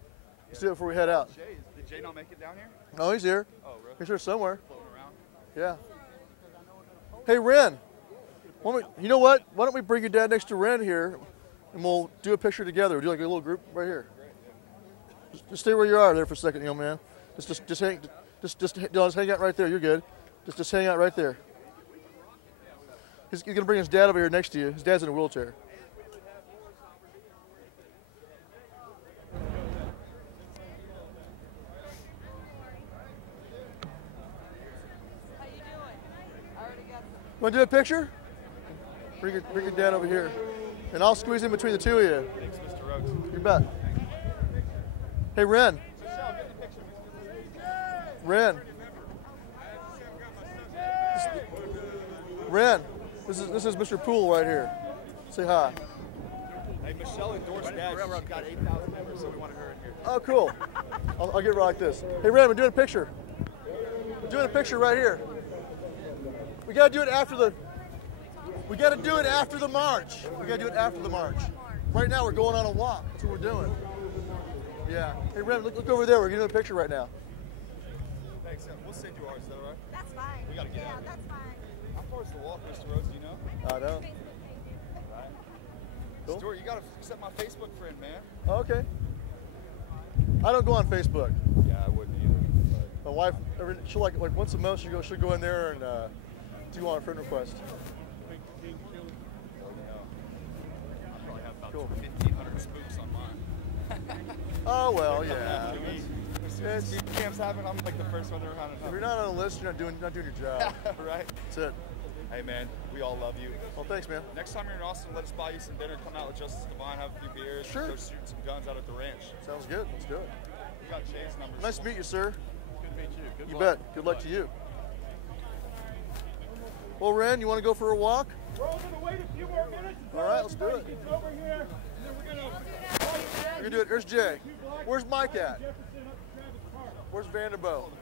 Let's do it before we head out. Did Jay not make it down here? No, he's here. Oh, really? He's here somewhere. Floating around? Yeah. Hey, Ren. You know what? Why don't we bring your dad next to Ren here, and we'll do a picture together. We'll do like a little group right here. Just stay where you are there for a second, young man. Just hang out right there. You're good. Just hang out right there. He's gonna bring his dad over here next to you. His dad's in a wheelchair. Want to do a picture? Bring your dad over here, and I'll squeeze in between the two of you. Thanks, Mr. Rhodes. You bet. Hey, Ren. Ren. Ren. This is Mr. Poole right here. Say hi. Hey, Michelle endorsed Dad. She's got 8,000 members, so we wanted her in here. Oh, cool. I'll get right like this. Hey, Ren, we're doing a picture. We're doing a picture right here. We gotta do it after the. We gotta do it after the march. We gotta do it after the march. Right now we're going on a walk. That's what we're doing. Yeah. Hey, Ren, look over there. We're doing a picture right now. Thanks. We'll send you ours. Is that all right? That's fine. We gotta get out. Yeah, that's fine. How far is the walk, Mr. Rhodes? Do you know? I know. All right. Cool. Stuart, you gotta accept my Facebook friend, man. Okay. I don't go on Facebook. Yeah, I wouldn't either. My wife, she'll like once a month she'll go in there and do on a friend request. I probably have about Cool. 1,500 spooks on mine. Oh well, yeah. As soon as camps happen, I'm like the first one to run. If you're not on the list, you're not doing your job. Right? That's it. Hey man, we all love you. Well, thanks, man. Next time you're in Austin, let us buy you some dinner. Come out with Justice Divine, have a few beers. Sure. Go shoot some guns out at the ranch. Sounds good. Let's do it. We got Jay's numbers. Nice to meet you, sir. Good to meet you. Good You luck. bet. Good luck to you. Well, Ren, you want to go for a walk? We're all going to wait a few more minutes. All right, let's do it. Everybody gets over here, and then we're going to. We're gonna do it. There's Jay. Where's Mike at? Where's Vanderbilt?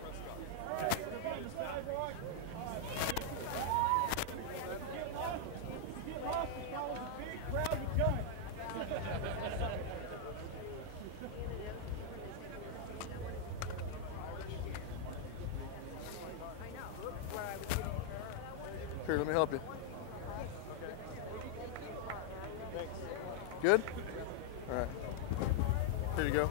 Here, let me help you. Good? All right. Here you go.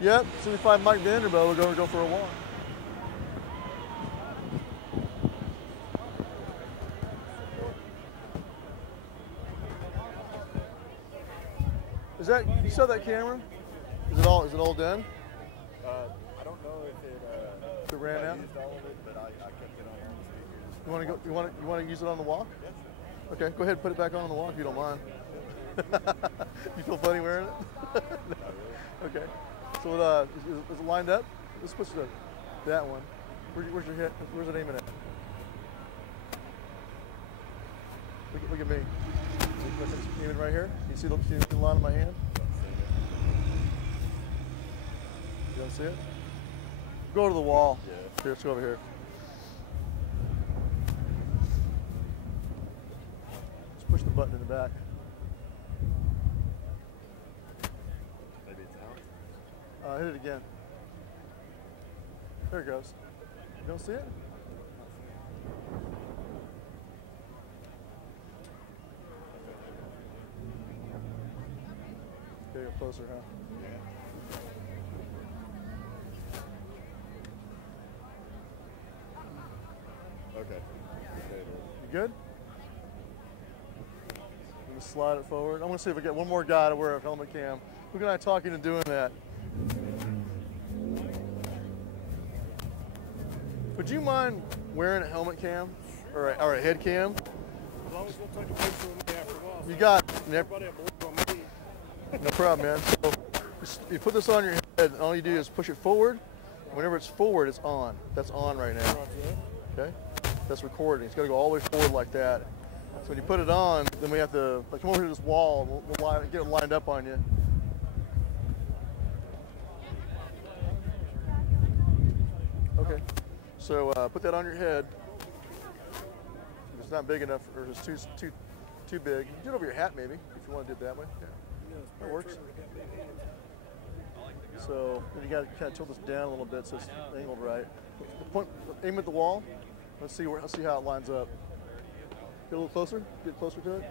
Yep, so we find Mike Vanderbilt, we're going to go for a walk. Is that, you saw that camera? Is it all done? I don't know if it ran out? used all of it, but I kept it on all the speakers. You want to go? You want to use it on the walk? Yes. Okay, go ahead and put it back on the walk if you don't mind. You feel funny wearing it? Not really. Okay. So is it lined up? Let's push that one. Where's your hit? Where's it aiming at? Look at me. It's aiming right here. You see the line of my hand? You don't see it? go to the wall. Yeah. Here, let's go over here. Let's push the button in the back. Maybe it's out. Hit it again. There it goes. You don't see it? Okay, you're closer, huh? Okay. You good? I'm gonna slide it forward. I'm gonna see if I get one more guy to wear a helmet cam. Look at I talking and doing that. Would you mind wearing a helmet cam or a head cam? As long as you'll take a picture of me after a while. You got Everybody will believe on me. no problem, man. So you put this on your head, and all you do is push it forward. Whenever it's forward, it's on. That's on right now. Okay? That's recording. It's got to go all the way forward like that. So when you put it on, then we have to come over to this wall. We'll get it lined up on you. Okay. So put that on your head. If it's not big enough, or if it's too big, do it over your hat maybe if you want to do it that way. Yeah. That works. So you got to kind of tilt this down a little bit so it's angled right. Aim at the wall. Let's see how it lines up. Get a little closer. Get closer to it.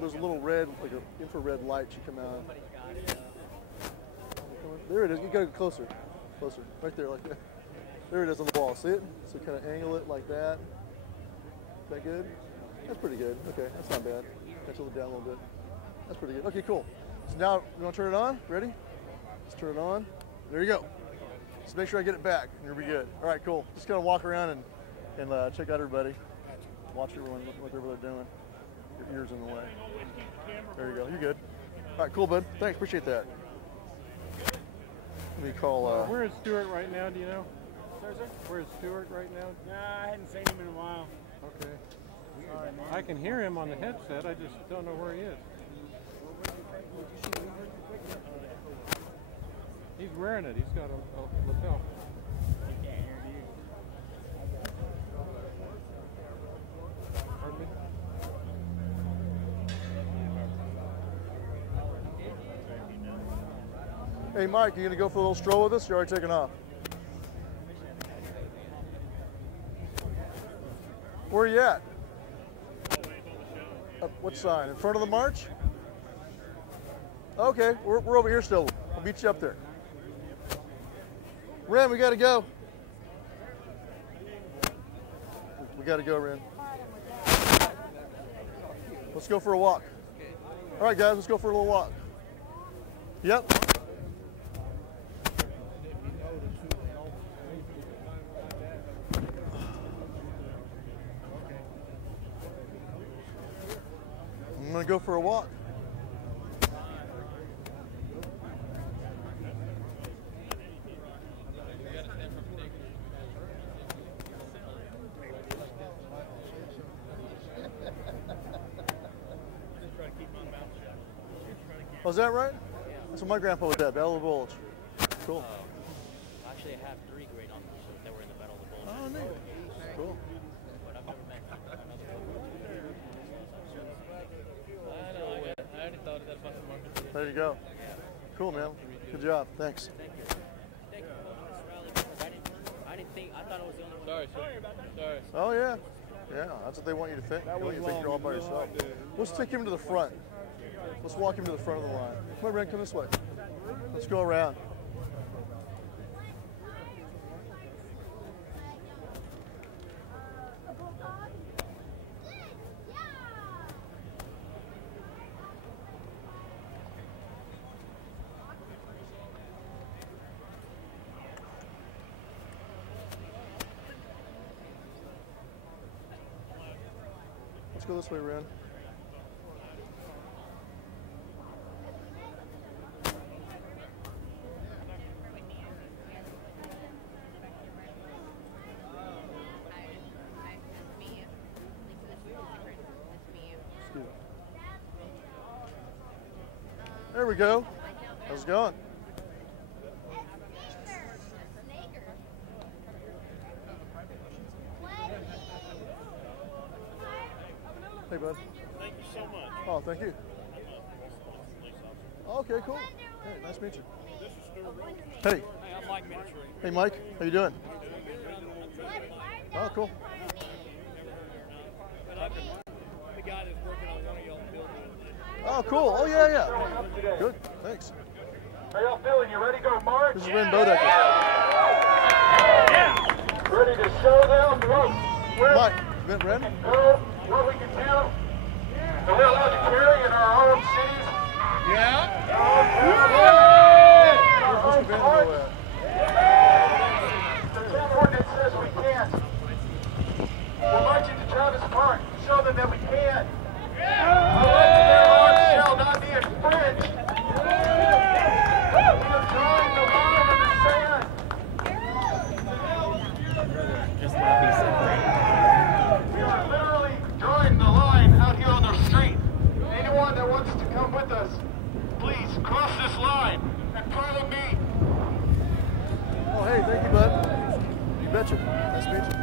There's a little red, like an infrared light should come out. There it is. You got to get closer. Closer. Right there, like that. There it is on the wall. See it? So kind of angle it like that. Is that good? That's pretty good. Okay, that's not bad. Tilt it down a little bit. That's pretty good. Okay, cool. So now you want to turn it on? Ready? Let's turn it on. There you go. Just make sure I get it back, and you'll be good. All right, cool. Just kind of walk around and check out everybody. Watch everyone, whatever they're doing. Your ears in the way. There you go. You're good. All right, cool, bud. Thanks. Appreciate that. Let me call. Where is Stuart right now? Do you know? Where is Stuart right now? Nah, I hadn't seen him in a while. Okay. I can hear him on the headset. I just don't know where he is. He's wearing it. He's got a lapel. Pardon me? Hey, Mike, you gonna go for a little stroll with us? You're already taking off. Where are you at? What sign? In front of the march? Okay, we're over here still. I'll beat you up there. Ren, we gotta go. We gotta go, Ren. Let's go for a walk. All right, guys, let's go for a little walk. Yep. I'm gonna go for a walk. Oh, is that right? That's what my grandpa was at, Battle of the Bulge. Cool. Actually, I have 3 great uncles that were in the Battle of the Bulge. Oh, neat. Cool. But I've never met another. I already thought of that about the market. There you go. Cool, man. Good job. Thanks. Thank you. Thank you for this rally because I didn't think, I thought it was the only one. Sorry, sir. Sorry. Oh, yeah. Yeah, that's what they want you to think. They want you to think you're all by yourself. Let's take him to the front. Let's walk him to the front of the line. Come on, Ren, come this way. Let's go around. Let's go this way, Ren. There we go. How's it going? bud. Thank you so much. Oh, thank you. I'm a police officer. Okay, cool. Hey, nice to meet you. This is Stuart Rowe. Hey. Hey, I'm Mike Minitree. Hey, Mike. How you doing? Oh, cool. But I'm the guy that's working on one of y'all's buildings. Oh, cool. Oh, yeah, yeah. Good. Thanks. How y'all feeling? You ready to go march? This is Ren Bodecker. Yeah. Ready to show them Mike, Ren? what we can do that we're allowed to carry in our own cities. The town ordinance says we can't. We're marching to Travis Park to show them that we can. Our right to bear arms shall not be infringed. We are drawing the line in the sand. We are literally drawing the line out here on the street. Anyone that wants to come with us, please cross this line and follow me. Oh, hey, thank you, bud. You betcha. Nice to meet you.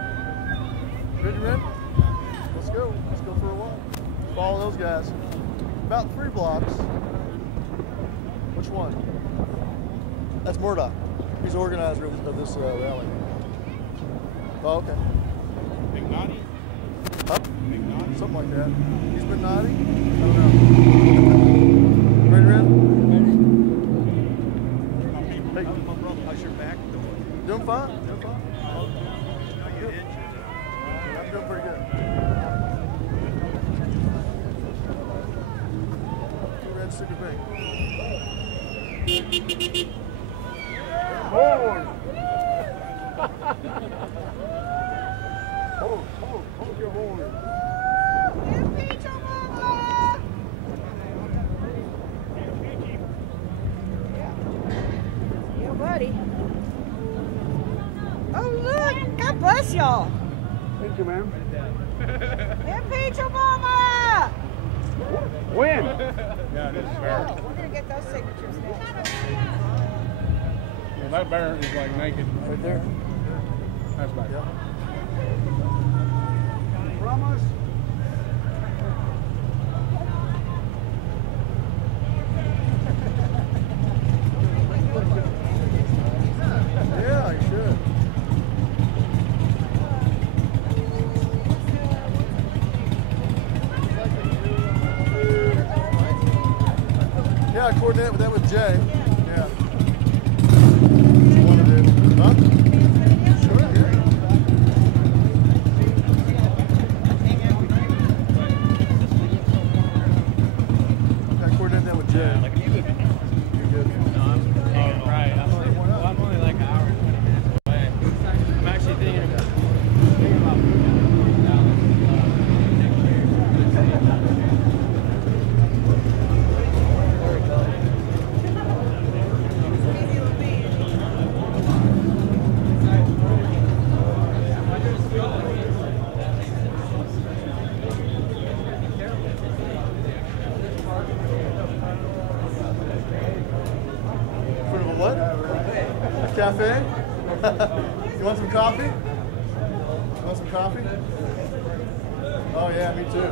Ready, Ren? Let's go. Let's go for a walk. Follow those guys. About 3 blocks. Which one? That's Murdoch. He's the organizer of this rally. Oh, okay. Big Naughty? Huh? Big Naughty? Something like that. He's been naughty? I don't know. Ready, Ren? Hey. My brother, how's your back doing? Doing fine. Doing fine. You're injured. I'm doing pretty good. Red sticker bank. Forward. Hold your horn. Yeah, buddy. Oh, look. God bless y'all. Thank you, ma'am. Impeach Obama! When? Yeah, it is Oh, fair. we're going to get those signatures next. Well, that bear is like naked. Right there. That's back. Yep. Promise. Yeah, you should. Yeah, coordinate with that with Jay. Yeah. What you want to do? Huh? Sure, yeah. Okay, coordinate that with Jay. Like you would. You're good. No, I'm hanging right. I'm only like an hour and 20 minutes away. I'm actually thinking about For the what? A cafe? You want some coffee? You want some coffee? Oh yeah, me too.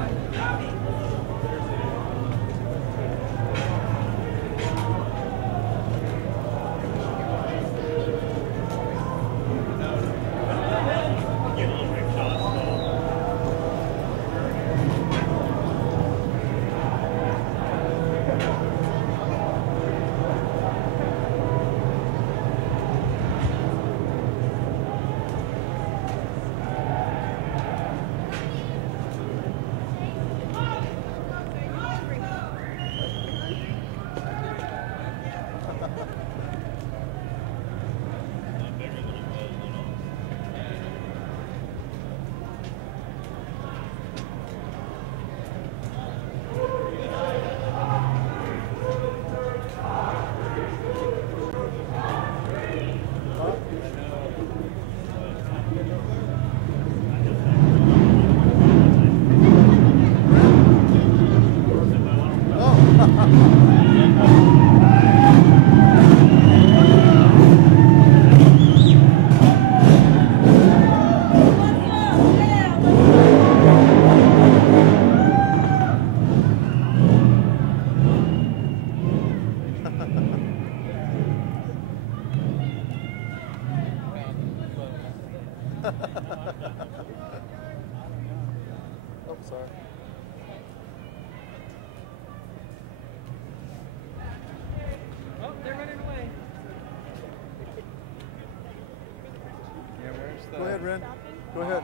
Oh, sorry. Oh, they're running away. Yeah, where's the... Go ahead, Ren. Go ahead.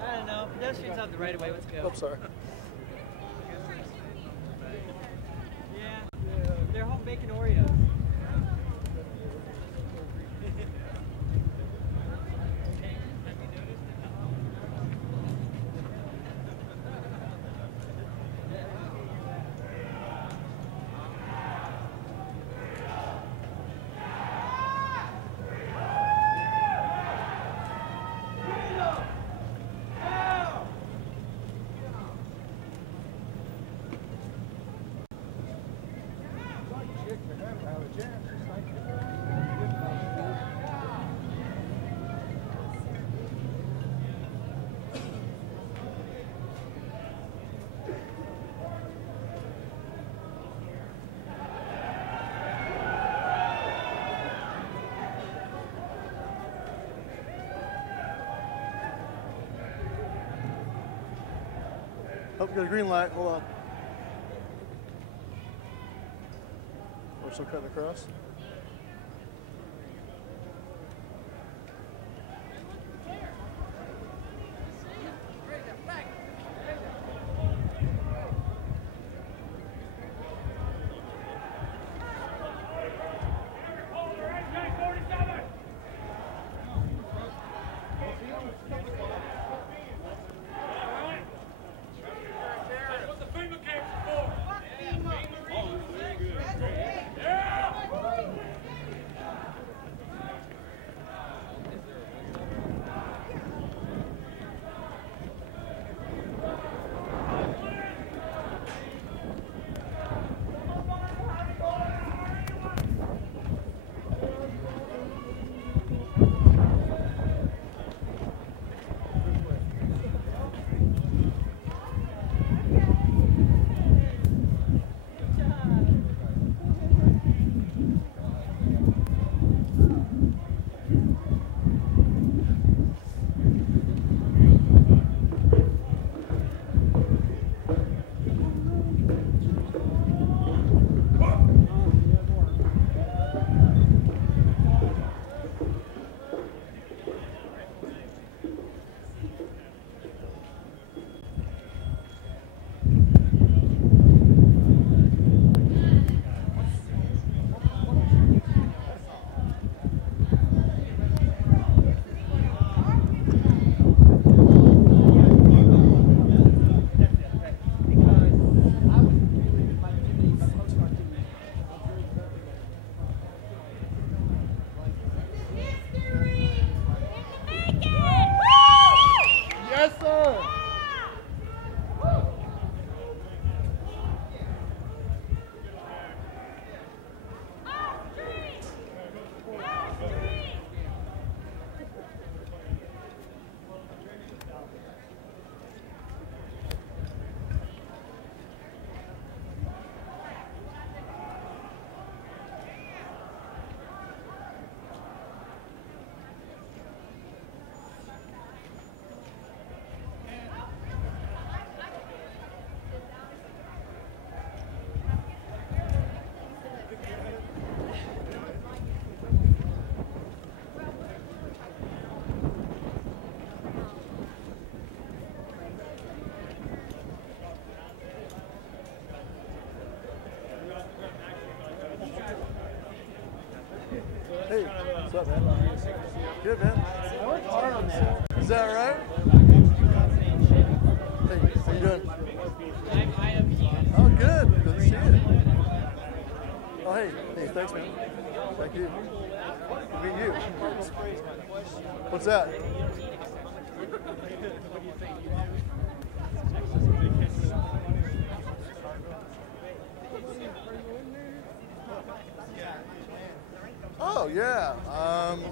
I don't know. Pedestrians have the right of way. Let's go. Oh, sorry. Yeah. They're home baking Oreos. Oh, we got a green light. Hold on. We're still cutting across. Hey, what's up, man? Good, man. I worked hard on that. Is that right? Hey, how you doing? Oh, good. Good to see you. Oh, hey. Hey, thanks, man. Thank you. Good to meet you. What's that? Oh, yeah.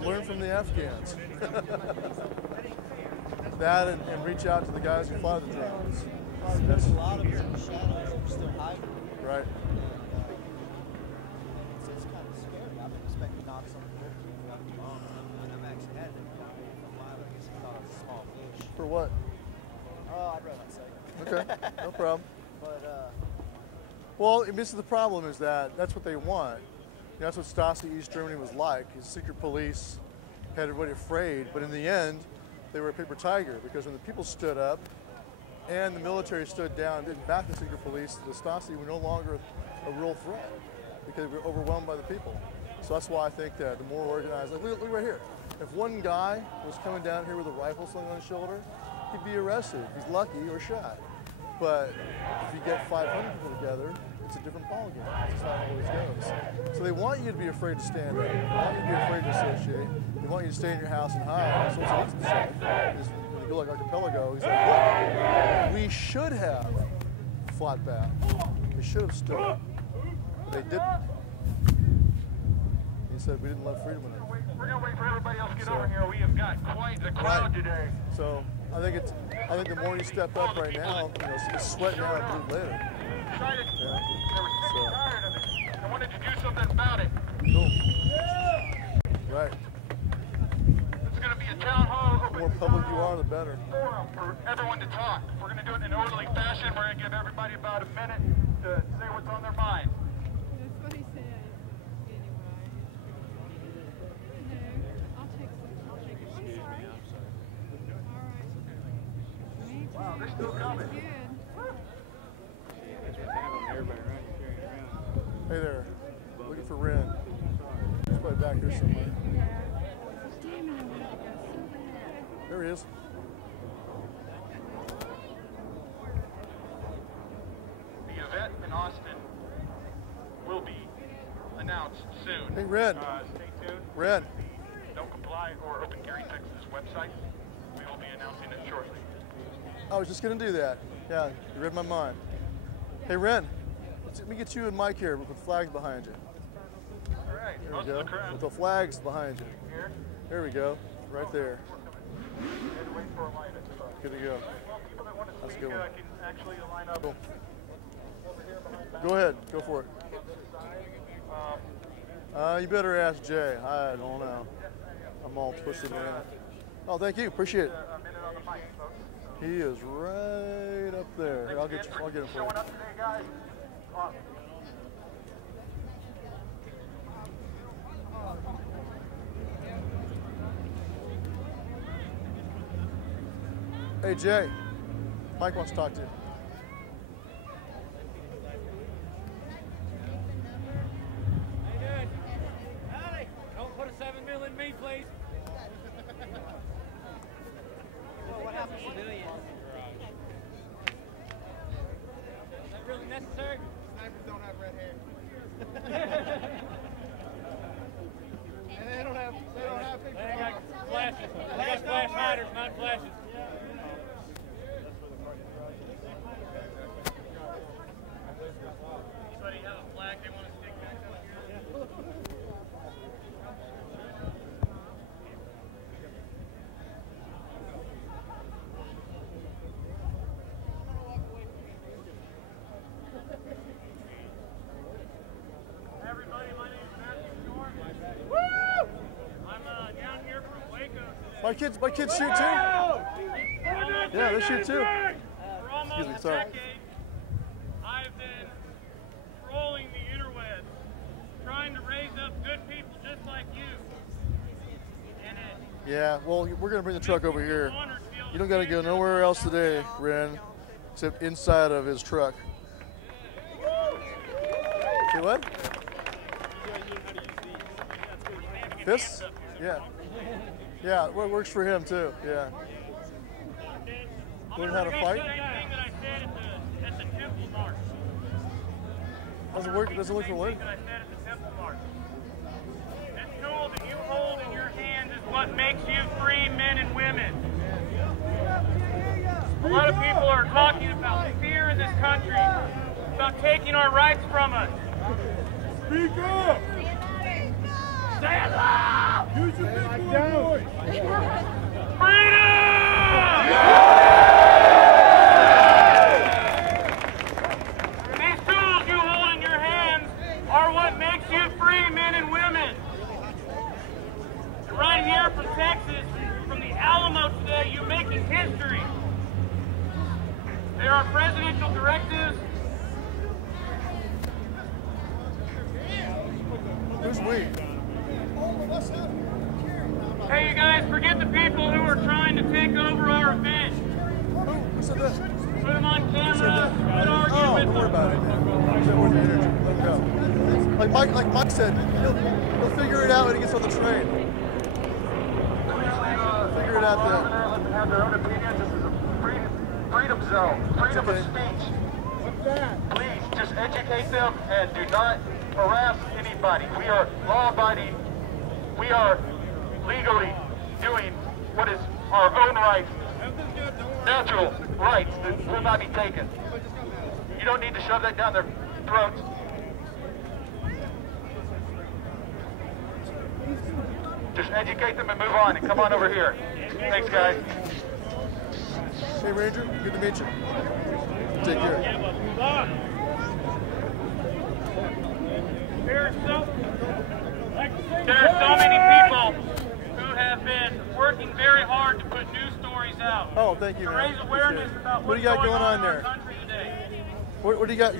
Learn from the Afghans. That and reach out to the guys who fly the drones. There's a lot of them in the shadows that are still hiding. Right. It's kind of scary. I've been expecting to knock some of the people out, and I've actually had them. For what? Oh, I'd rather not say. Okay, no problem. But, Well, this is the problem is that that's what they want. You know, that's what Stasi East Germany was like. His secret police had everybody afraid, but in the end, they were a paper tiger because when the people stood up and the military stood down and didn't back the secret police, the Stasi were no longer a real threat because we were overwhelmed by the people. So that's why I think that the more organized, like look right here. If one guy was coming down here with a rifle slung on his shoulder, he'd be arrested. If he's lucky or shot. But if you get 500 people together, it's a different ballgame. That's just how it always goes. So they want you to be afraid to stand up. They want you to be afraid to associate. They want you to stay in your house and hide. So what's he say is when you go like Archipelago, he's like, look, we should have fought back. They should have stood up. But they didn't. He said we didn't let freedom in. We're going to wait for everybody else to get over here. We have got quite the crowd today. So I think the more you step up right now, you know, it's sweat now and bleed later. Excited. Yeah. They were sick and tired of it. I wanted to do something about it. Cool. Right. It's going to be a town hall. The more public you are, the better. Forum for everyone to talk. We're going to do it in an orderly fashion. We're going to give everybody about a minute to say what's on their mind. That's what he said. Wow, they're still coming. Hey there, looking for Ren. He's probably back here somewhere. There he is. The event in Austin will be announced soon. Hey, Ren. Stay tuned. Ren. Don't comply or open Gary Texas's website. We will be announcing it shortly. I was just going to do that. Yeah, you read my mind. Hey, Ren, let me get you and Mike here with flags behind you. All right, There we most go. of the crowd. With the flags behind you. Here. There we go. Right there. Wait for a line. Good to go. Well, people that want to That's a speak good one. can actually line up. Cool. Go ahead. Go for it. You better ask Jay. I don't know. I'm all twisted, man. Oh, thank you. Appreciate it. He is right up there. Here, I'll get him for you. Showing up today, guys. Hey, Jay. Mike wants to talk to you. How you doing? Howdy. Don't put a 7 mil in me, please. Well, what happens to civilians? Is that really necessary? Snipers don't have red hair. And they don't have big flashes. They got flash hiders, not flashes. Anybody have a flag they want to stick back up here? Everybody, my name is Matthew Short. Woo! I'm down here from Waco. My kids shoot too. Yeah, they shoot too. For almost a decade, I've been trolling the interwebs, trying to raise up good people just like you. And Yeah, well, we're going to bring the truck over here. You don't got to go nowhere else today, Ren, except inside of his truck. See what? This? Yeah. Yeah, well, it works for him too. Yeah. Learn how to fight? at the Temple March. Doesn't work for Lynn. This tool that you hold in your hand is what makes you free men and women. A lot of people are talking about fear in this country, about taking our rights from us. Speak up! Stand up! Use your big voice! These tools you hold in your hands are what makes you free men and women. And right here from Texas, from the Alamo today, you're making history. There are presidential directives. Who's we? Hey, you guys, forget the people who are trying to take over our event. Who said that? Put them on camera. Quit arguing with Don't worry them. about it, man. He's at work energy. Let him go. Like Mike said, he'll figure it out when he gets on the train. Figure it out then. Let them have their own opinions. This is a freedom zone, freedom of speech. Please, just educate them and do not harass anybody. We are law-abiding. We are legally doing what is our own rights, natural rights that will not be taken. You don't need to shove that down their throats. Just educate them and move on and come on over here. Thanks, guys. Hey, Ranger, good to meet you. Take care. There are so many people who have been working very hard to put news stories out. Oh, thank you, to man. raise awareness about What what's do you got going on in there? our country today. What do you got?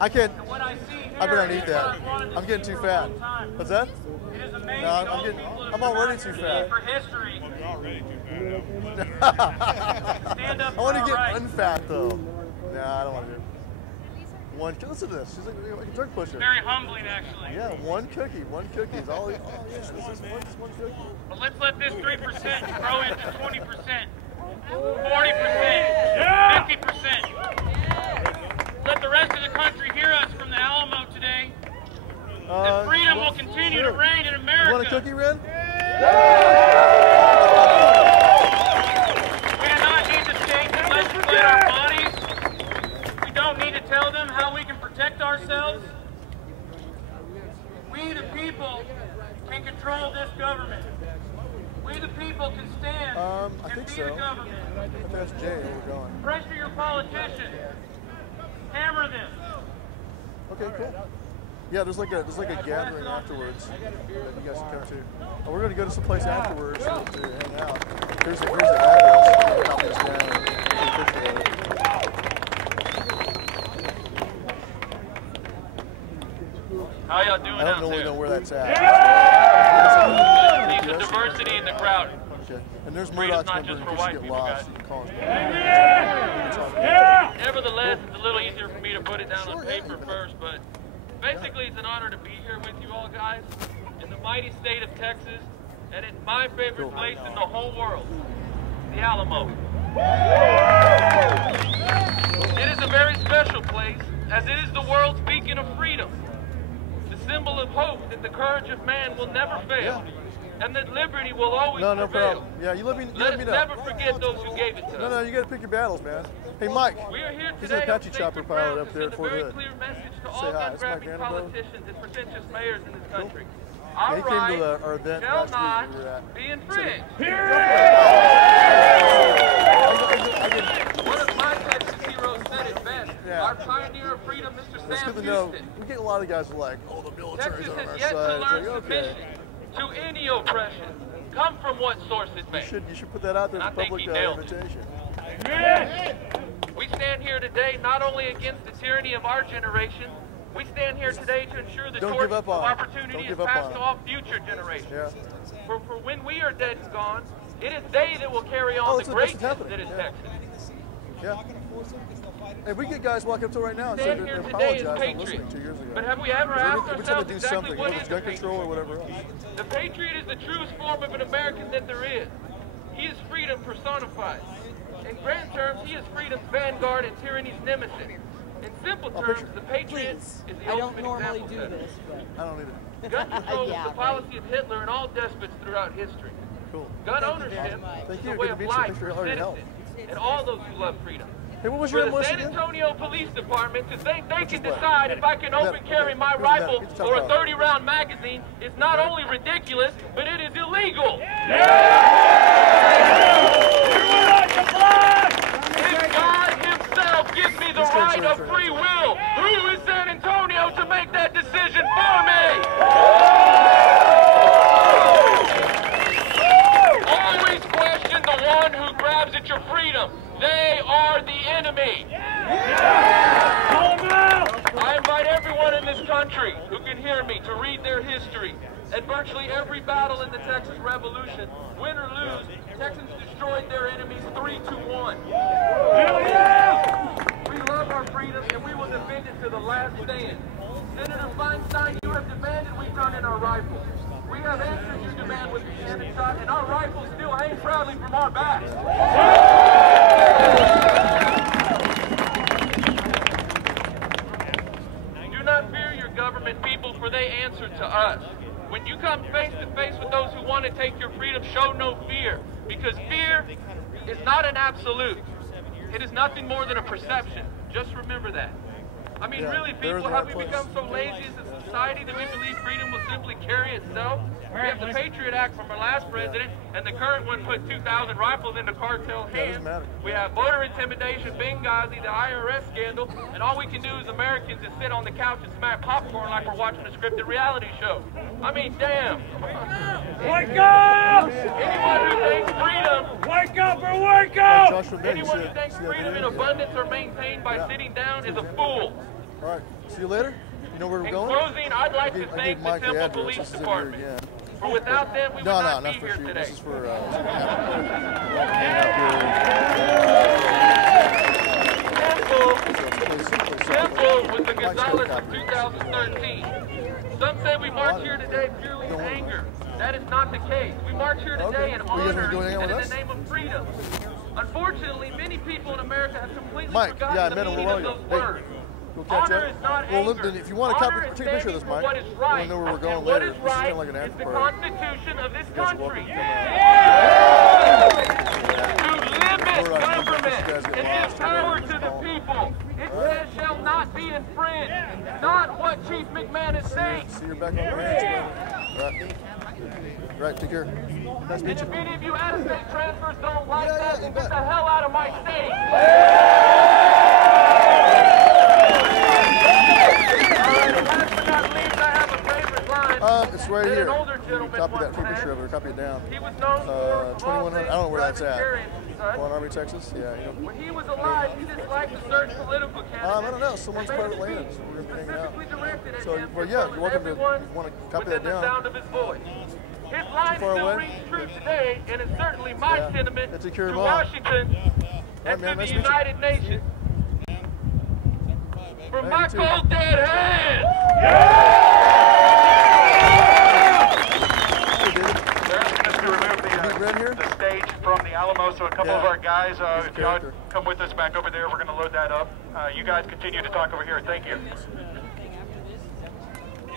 I can't. What I see here I better not is eat what that. I've wanted to I'm getting see too for a fat. long time. What's that? It is amazing. No, all the people that I'm have already come too out fat. for history. You're already too Stand fat. up I want to for get our rights. unfat though. Nah, I don't want to do it. Listen to this. She's like a drug pusher. Very humbling, actually. Yeah, one cookie is all. Yeah, this is one cookie. But let's let this 3% grow into 20%, 40%, 50%. Let the rest of the country hear us from the Alamo today. That freedom will continue to reign in America. You want a cookie, Ren? We do not need the state to legislate our bodies. We don't need to tell them how we can protect ourselves. We, the people, can control this government. We, the people, can stand I and think be so. the government. I think that's Jay where we're going. Pressure your politicians. Hammer them. Okay, cool. Yeah, there's like a gathering afterwards that you guys can come to. Oh, we're gonna go to some place afterwards to hang out. Here's the address. Copy this down. How y'all doing I out don't really there? know where that's at. Good to see the diversity in the crowd. Okay. And there's Freedom's Murdoch's not number just in for case white you get people, lost. guys. You can call us back. Nevertheless, it's a little easier for me to put it down on paper first, but basically it's an honor to be here with you all guys in the mighty state of Texas and in my favorite place in the whole world, the Alamo. It is a very special place as it is the world's beacon of freedom, the symbol of hope that the courage of man will never fail and that liberty will always No prevail. problem. Yeah, you let me Let us know. never forget those who gave it to us. No, you gotta pick your battles, man. Hey, Mike. We are here He's today an Apache on chopper sacred pilot ground up to there send at a Fort very Hood. clear message to Say all hi. It's Mike gun-grabbing Vanderbilt. politicians and pretentious mayors in this country. Yeah, Our he came to rights our event shall last not week we were at. be infringed. I One of my Texas heroes said it best. Yeah. Our pioneer of freedom, Mr. It's Sam good to know. Houston. We get a lot of guys who are like, oh, the military's Texas on our has yet to side. learn It's like, okay. submission to any oppression, come from what source it may. You should put that out there And I for think public he nailed it. invitation. We stand here today not only against the tyranny of our generation, we stand here today to ensure the Don't torch give up of on it. opportunity Don't is give up passed on to it. all future generations. Yeah. For when we are dead and gone, it is they that will carry on the that's greatness happening. that is Yeah. Texas. Yeah. Hey, we get guys walk up to right now and say Stand that here they today as apologize for listening patriots. 2 years ago. But have we ever Every asked time ourselves they do exactly something, what whether is it's the gun control or patriot? whatever else. The patriot is the truest form of an American that there is. He is freedom personified. In grand terms, he is freedom's vanguard and tyranny's nemesis. In simple terms, the patriot is the I don't ultimate normally example do setter. this, but I don't either. Gun control Yeah, was the policy of Hitler and all despots throughout history. Cool. Gun Thank you very ownership much. is Thank a you. way Good of to meet you. life Thanks for for all your help. citizens and all those who love freedom. Hey, what was For your the English San again? Antonio Police Department to think they can play? decide if I can open carry my rifle Get the or a top off. 30-round magazine is not only ridiculous, but it is illegal. If God himself gives me the right of free will, who is San Antonio to make that decision for me? Always question Texas Revolution. Win or lose, Texans destroyed their enemies 3-1. Hell yeah! We love our freedom and we will defend it to the last stand. Senator Feinstein, you have demanded we turn in our rifles. We have answered your demand with the cannon shot, and our rifles still hang proudly from our backs. Do not fear your government, people, for they answer to us. When you come face to face with those who want to take your freedom, show no fear, because fear is not an absolute. It is nothing more than a perception. Just remember that. I mean, really, people, have we become so lazy as a society that we believe freedom will simply carry itself? We have the Patriot Act from our last president, and the current one put 2,000 rifles into cartel hands. We have voter intimidation, Benghazi, the IRS scandal, and all we can do as Americans is sit on the couch and smack popcorn like we're watching a scripted reality show. I mean, damn. Wake up! Anyone who thinks freedom... Wake up or wake up! Anyone who thinks freedom and abundance are maintained by sitting down is a fool. All right. See you later. You know where we're In going? closing, I'd like to thank the Temple Police Department. For without them, we would not be here today. This is for Temple was the Gonzales of 2013. Some say we march here today purely in anger. That is not the case. We march here today in honor and in the name of freedom. Unfortunately, many people in America have completely forgotten the meaning of those words. Honor is not anger. Well, if you want to Honor take a picture of this, Mike, what is right. we'll know where we're going What later. is This is kind right of like an is after the party. Constitution of this country. To limit government and give power to the people. It says shall not be infringed. Not what Chief McMahon is saying. See you back on the range, man. Right, take care. Nice to meet you. If any of you out-of-state transfers don't like that, then get the hell out of my state. It's right here. Copy that picture of it, or copy it down. 2100, I don't know where that's at. Warren Army, Texas? Yeah, you know. When he was alive, he disliked a certain political candidate. I don't know, someone's private land, so we're going to be hanging out. So, well, yeah, you're welcome to, you want to copy that down. The sound of his voice. His line still rings true today, and it's certainly my sentiment to Washington and to the United Nations. From my cold dead hands! The stage from the Alamo, so a couple of our guys, if you all come with us back over there, we're going to load that up. You guys continue to talk over here. Thank you.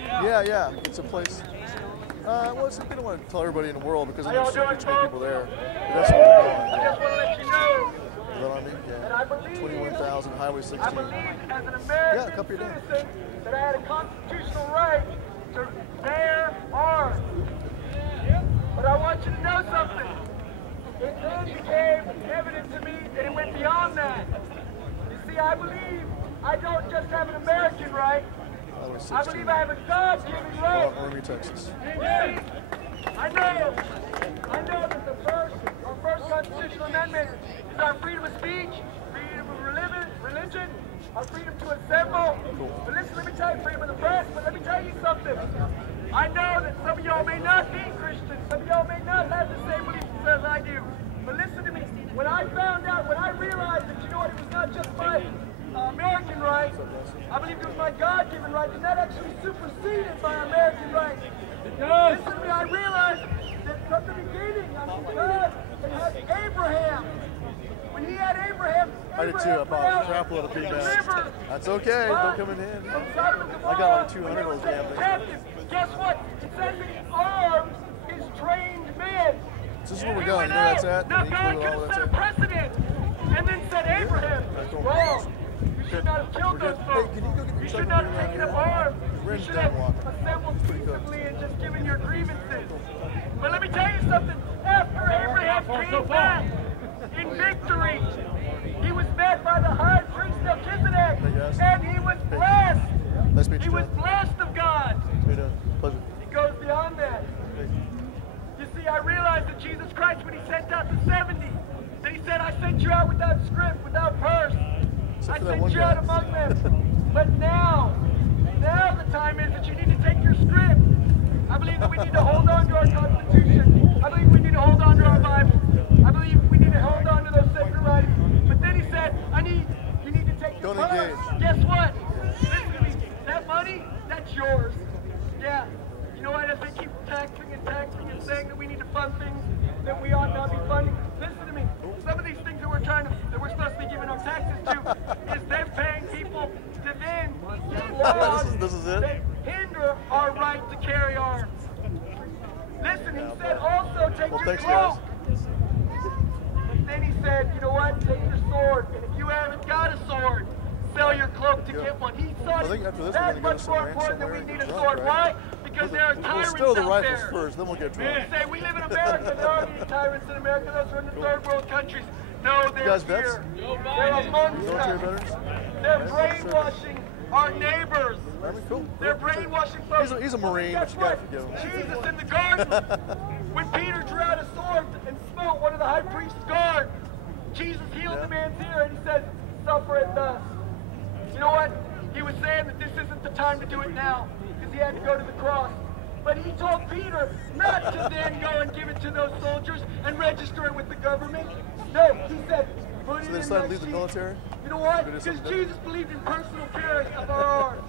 Yeah, it's a place. Well, we don't want to tell everybody in the world because there's so many people there. But that's where we're going. I just want to let you know that I believe 21,000 Highway 16. I believe as an American citizen that I had a constitutional right to bear arms. But I want you to know something. It then became evident to me that it went beyond that. You see, I believe I don't just have an American right. I believe I have a God-given right. Army, Texas. I know that our first constitutional amendment is our freedom of speech, freedom of religion, our freedom to assemble. But listen, let me tell you, freedom of the press, but let me tell you something. I know that some of y'all may not be Christians, some of y'all may not have the same beliefs as I do. But listen to me, when I found out, when I realized that, you know what, it was not just my American right, I believe it was my God-given right, and that actually superseded my American right. Listen to me, I realized that from the beginning, God had Abraham. When he had Abraham, I did too. I bought a crap load of feedback. That's okay. They're coming in. I got like 200 of those damn things. Guess what? It says that he armed his trained men. This is where we're going. You know where that's at? Now God could have set a precedent and then said, Abraham, wrong. You should not have killed those folks. You should not have taken up arms. You should have assembled peaceably and just given your grievances. But let me tell you something. After Abraham came back in victory, he was met by the high priest Melchizedek, and he was blessed. Nice to meet you, he was blessed of God. Pleasure. He goes beyond that. You see, I realized that Jesus Christ, when he sent out the 70, that he said, I sent you out without script, without purse. I sent you out among them. But now the time is that you need to take your script. I believe that we need to hold on to our Constitution. I believe we need to hold on to our Bible. I believe we need to hold on to those sacred rights. But then he said, you need to take your funds. Guess what? Listen to me. That money, that's yours. Yeah. You know what? As they keep taxing and saying that we need to fund things that we ought not be funding. Listen to me. Some of these things that we're supposed to be giving our taxes to is them paying people to then get laws that hinder our right to carry arms. Listen, he said also take your cloak. But then he said, you know what? Take your sword. And if you haven't got a sword, sell your cloak to get one. He thought that's much more important than we need a sword. Why? Because there are tyrants We'll steal the out rifles there. first, then we'll get drunk. They say we live in America. There aren't any tyrants in America. Those are in the third world countries. No, they're here. They're amongst us. They're brainwashing our neighbors. They're brainwashing folks. He's a Marine, but you gotta forgive him. Jesus in the garden, when Peter drew out a sword and smote one of the high priest's guard, Jesus healed the man's ear and he said, suffer it thus. You know what? He was saying that this isn't the time to do it now because he had to go to the cross. But he told Peter not to then go and give it to those soldiers and register it with the government. No, he said, put it in decided to leave the military? You know what? Because Jesus believed in personal carry of our arms.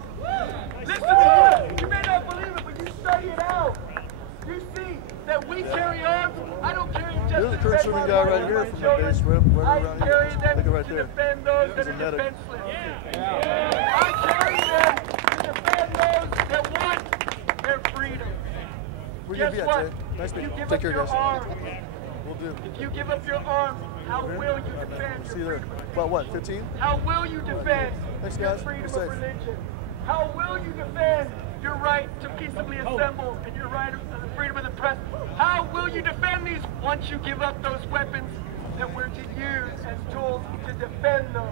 Listen to me. You may not believe it, but you study it out. You see that we carry arms. I don't carry just There's a Kurt Sherman guy right here from the base, right around I carry here. them Look right to there. defend those that are defenseless. I carry them to defend those that want their freedom. Where Guess you gonna what? be at, Jay? Nice If meeting you you. give Take up care, your guys. arm, We'll do. if you give up your arm, how will you defend See your you there. freedom? About what, 15? How will you defend Thanks, your guys. freedom Be of safe. religion? How will you defend your right to peaceably assemble and your right to the freedom of the press? How will you defend these once you give up those weapons that we're to use as tools to defend those?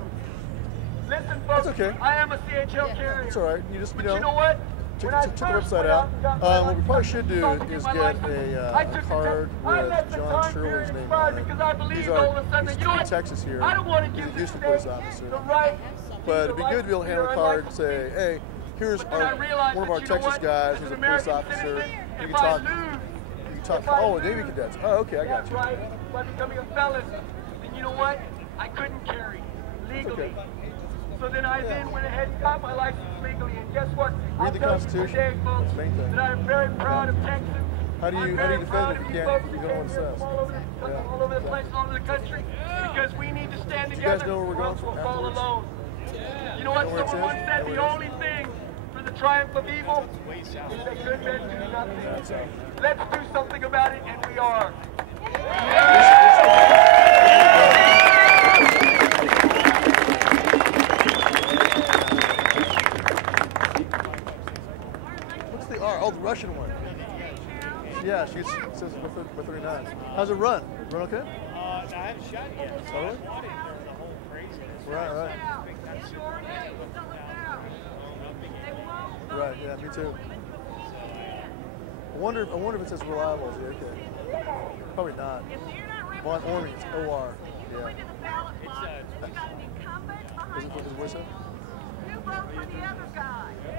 Listen, folks, That's okay. I am a CHL carrier. It's all right. You just, But you know what? check When I the first website went out. and got my What we probably should do license, is my get license, I a took the card test. I let with the John time Shirley's period name expire on it. because I believe He's all of our, a sudden, he's you know from what? Texas here. I don't want to He's give a this Houston police state officer. the right. But it'd be good to be able to hand a card and say, hey, here's one of our Texas guys who's a police officer. You can talk. Oh, Navy cadets. Oh, okay, I got you. Right. By becoming a felon, then you know what? I couldn't carry legally. Okay. So then I then went ahead and got my license legally. And guess what? Read the Constitution. Today, folks, Main thing. that I am very proud of Texas. How do you defend it if you don't know what it says? All over the place, all over the country, because we need to stand Do you guys together, know where we're or else going we'll fall afterwards? alone. You know what? Know where it Someone once is? said Know the where it only thing for the triumph of evil is that good men do nothing. Let's do something about it, and we are. What's the R? Oh, the Russian one. Yeah, she says with 39. How's it run? Run okay? I haven't shot it yet. So Oh, I really? wanted the whole craziness. Right. Right, yeah, me too. I wonder if it says reliable as the AK. Probably not. Von Ormies, OR. Yeah. Is it what it said?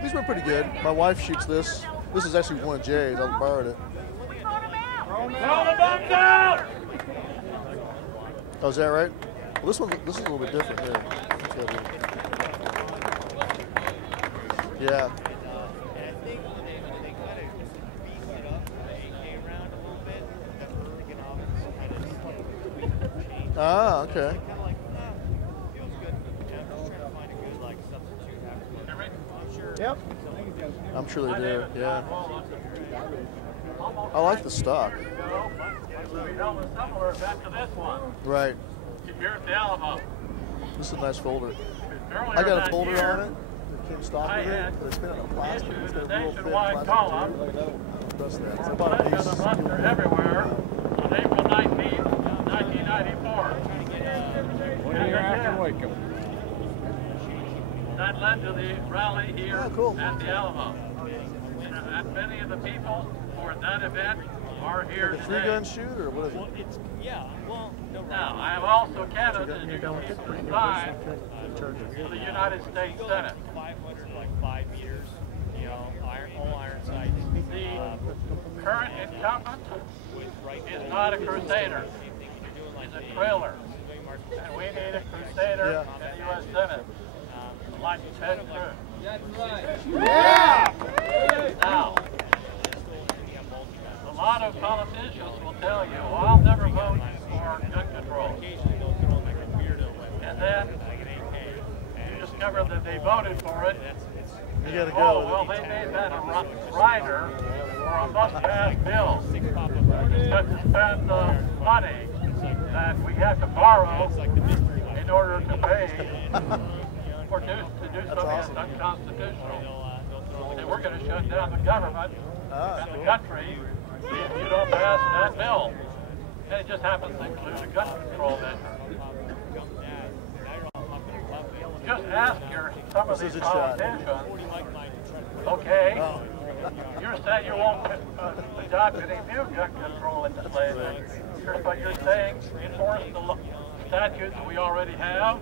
These were pretty good. My wife shoots this. This is actually one of Jay's. I borrowed it. Throw the bums out! Oh, is that right? Well, this is a little bit different here. Let's go here. Yeah. And I think when they kind of beefed it up, the AK round a little bit, that Bergen office kind of changed. Ah, okay. Kind of like, feels good. And I'm just trying to find a good like substitute afterwards. I'm sure. Yep. I'm sure they do. Yeah. I like the stock. Similar back to this one. Right. Here at the Alamo. This is a nice folder. Earlier I got a that folder year, on it. It came stock I with it, had but it's been on a plastic. It's got a real thick nationwide plastic column. material. Trust that. It's For about a Pleasure piece. the Muster Everywhere on April 19th, 1994. What year after Waco? That led to the rally here cool. at the Alamo. And many of the people who were at that event are here Like a today. three-gun shoot, or what is Well, it? it's, yeah, well, no. Now, I have also candidates who can be assigned to the United States Senate. 500, like 5 meters, you know, all iron sights. The current incumbent is not a crusader. He's a trailer. And we need a crusader in the U.S. Senate, like Ted Cruz. Yeah! Now, a lot of politicians will tell you, well, I'll never vote for gun control. And then you discover that they voted for it. You gotta go. Oh, well, they made that a rider or a must-pass bill to spend the money that we have to borrow in order to pay or to do something that's unconstitutional. And we're going to shut down the government and the country if you don't pass that bill. And it just happens to include a gun control measure. Just ask some of these politicians, okay, you're saying you won't adopt any new gun control legislation, but you're saying enforce the statutes we already have.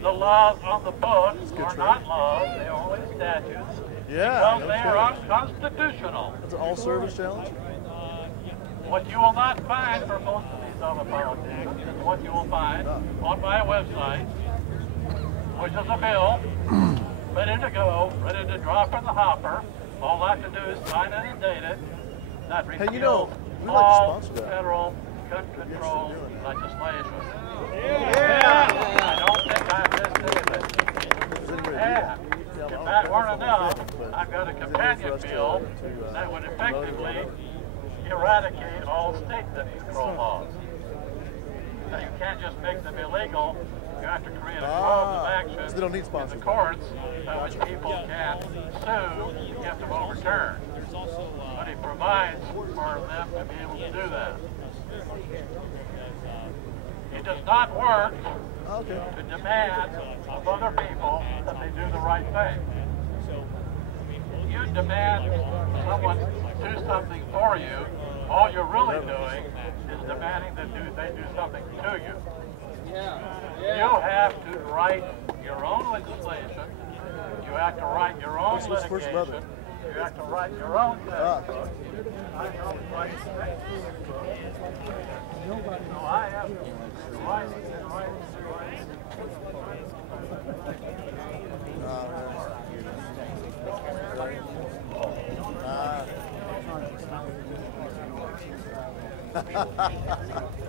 The laws on the books are not laws, they're only statutes, because they are unconstitutional. That's an all-service challenge? What you will not find for most of these other politicians is what you will find on my website, which is a bill ready to go, ready to drop in the hopper. All I have to do is sign it and date it. That repeals all federal gun control legislation. I don't think I missed anything. And if that weren't enough, I've got a companion bill that would effectively eradicate all state gun control laws. Now, you can't just make them illegal. You have to create a cause of action so they don't need in the courts by which people can sue and get them overturned. But it provides for them to be able to do that. It does not work to demand of other people that they do the right thing. You demand someone do something for you, all you're really doing is demanding that they do something to you. You have to write your own legislation, you have to write your own litigation, you have to write your own thing. So I have to write. Ha ha ha.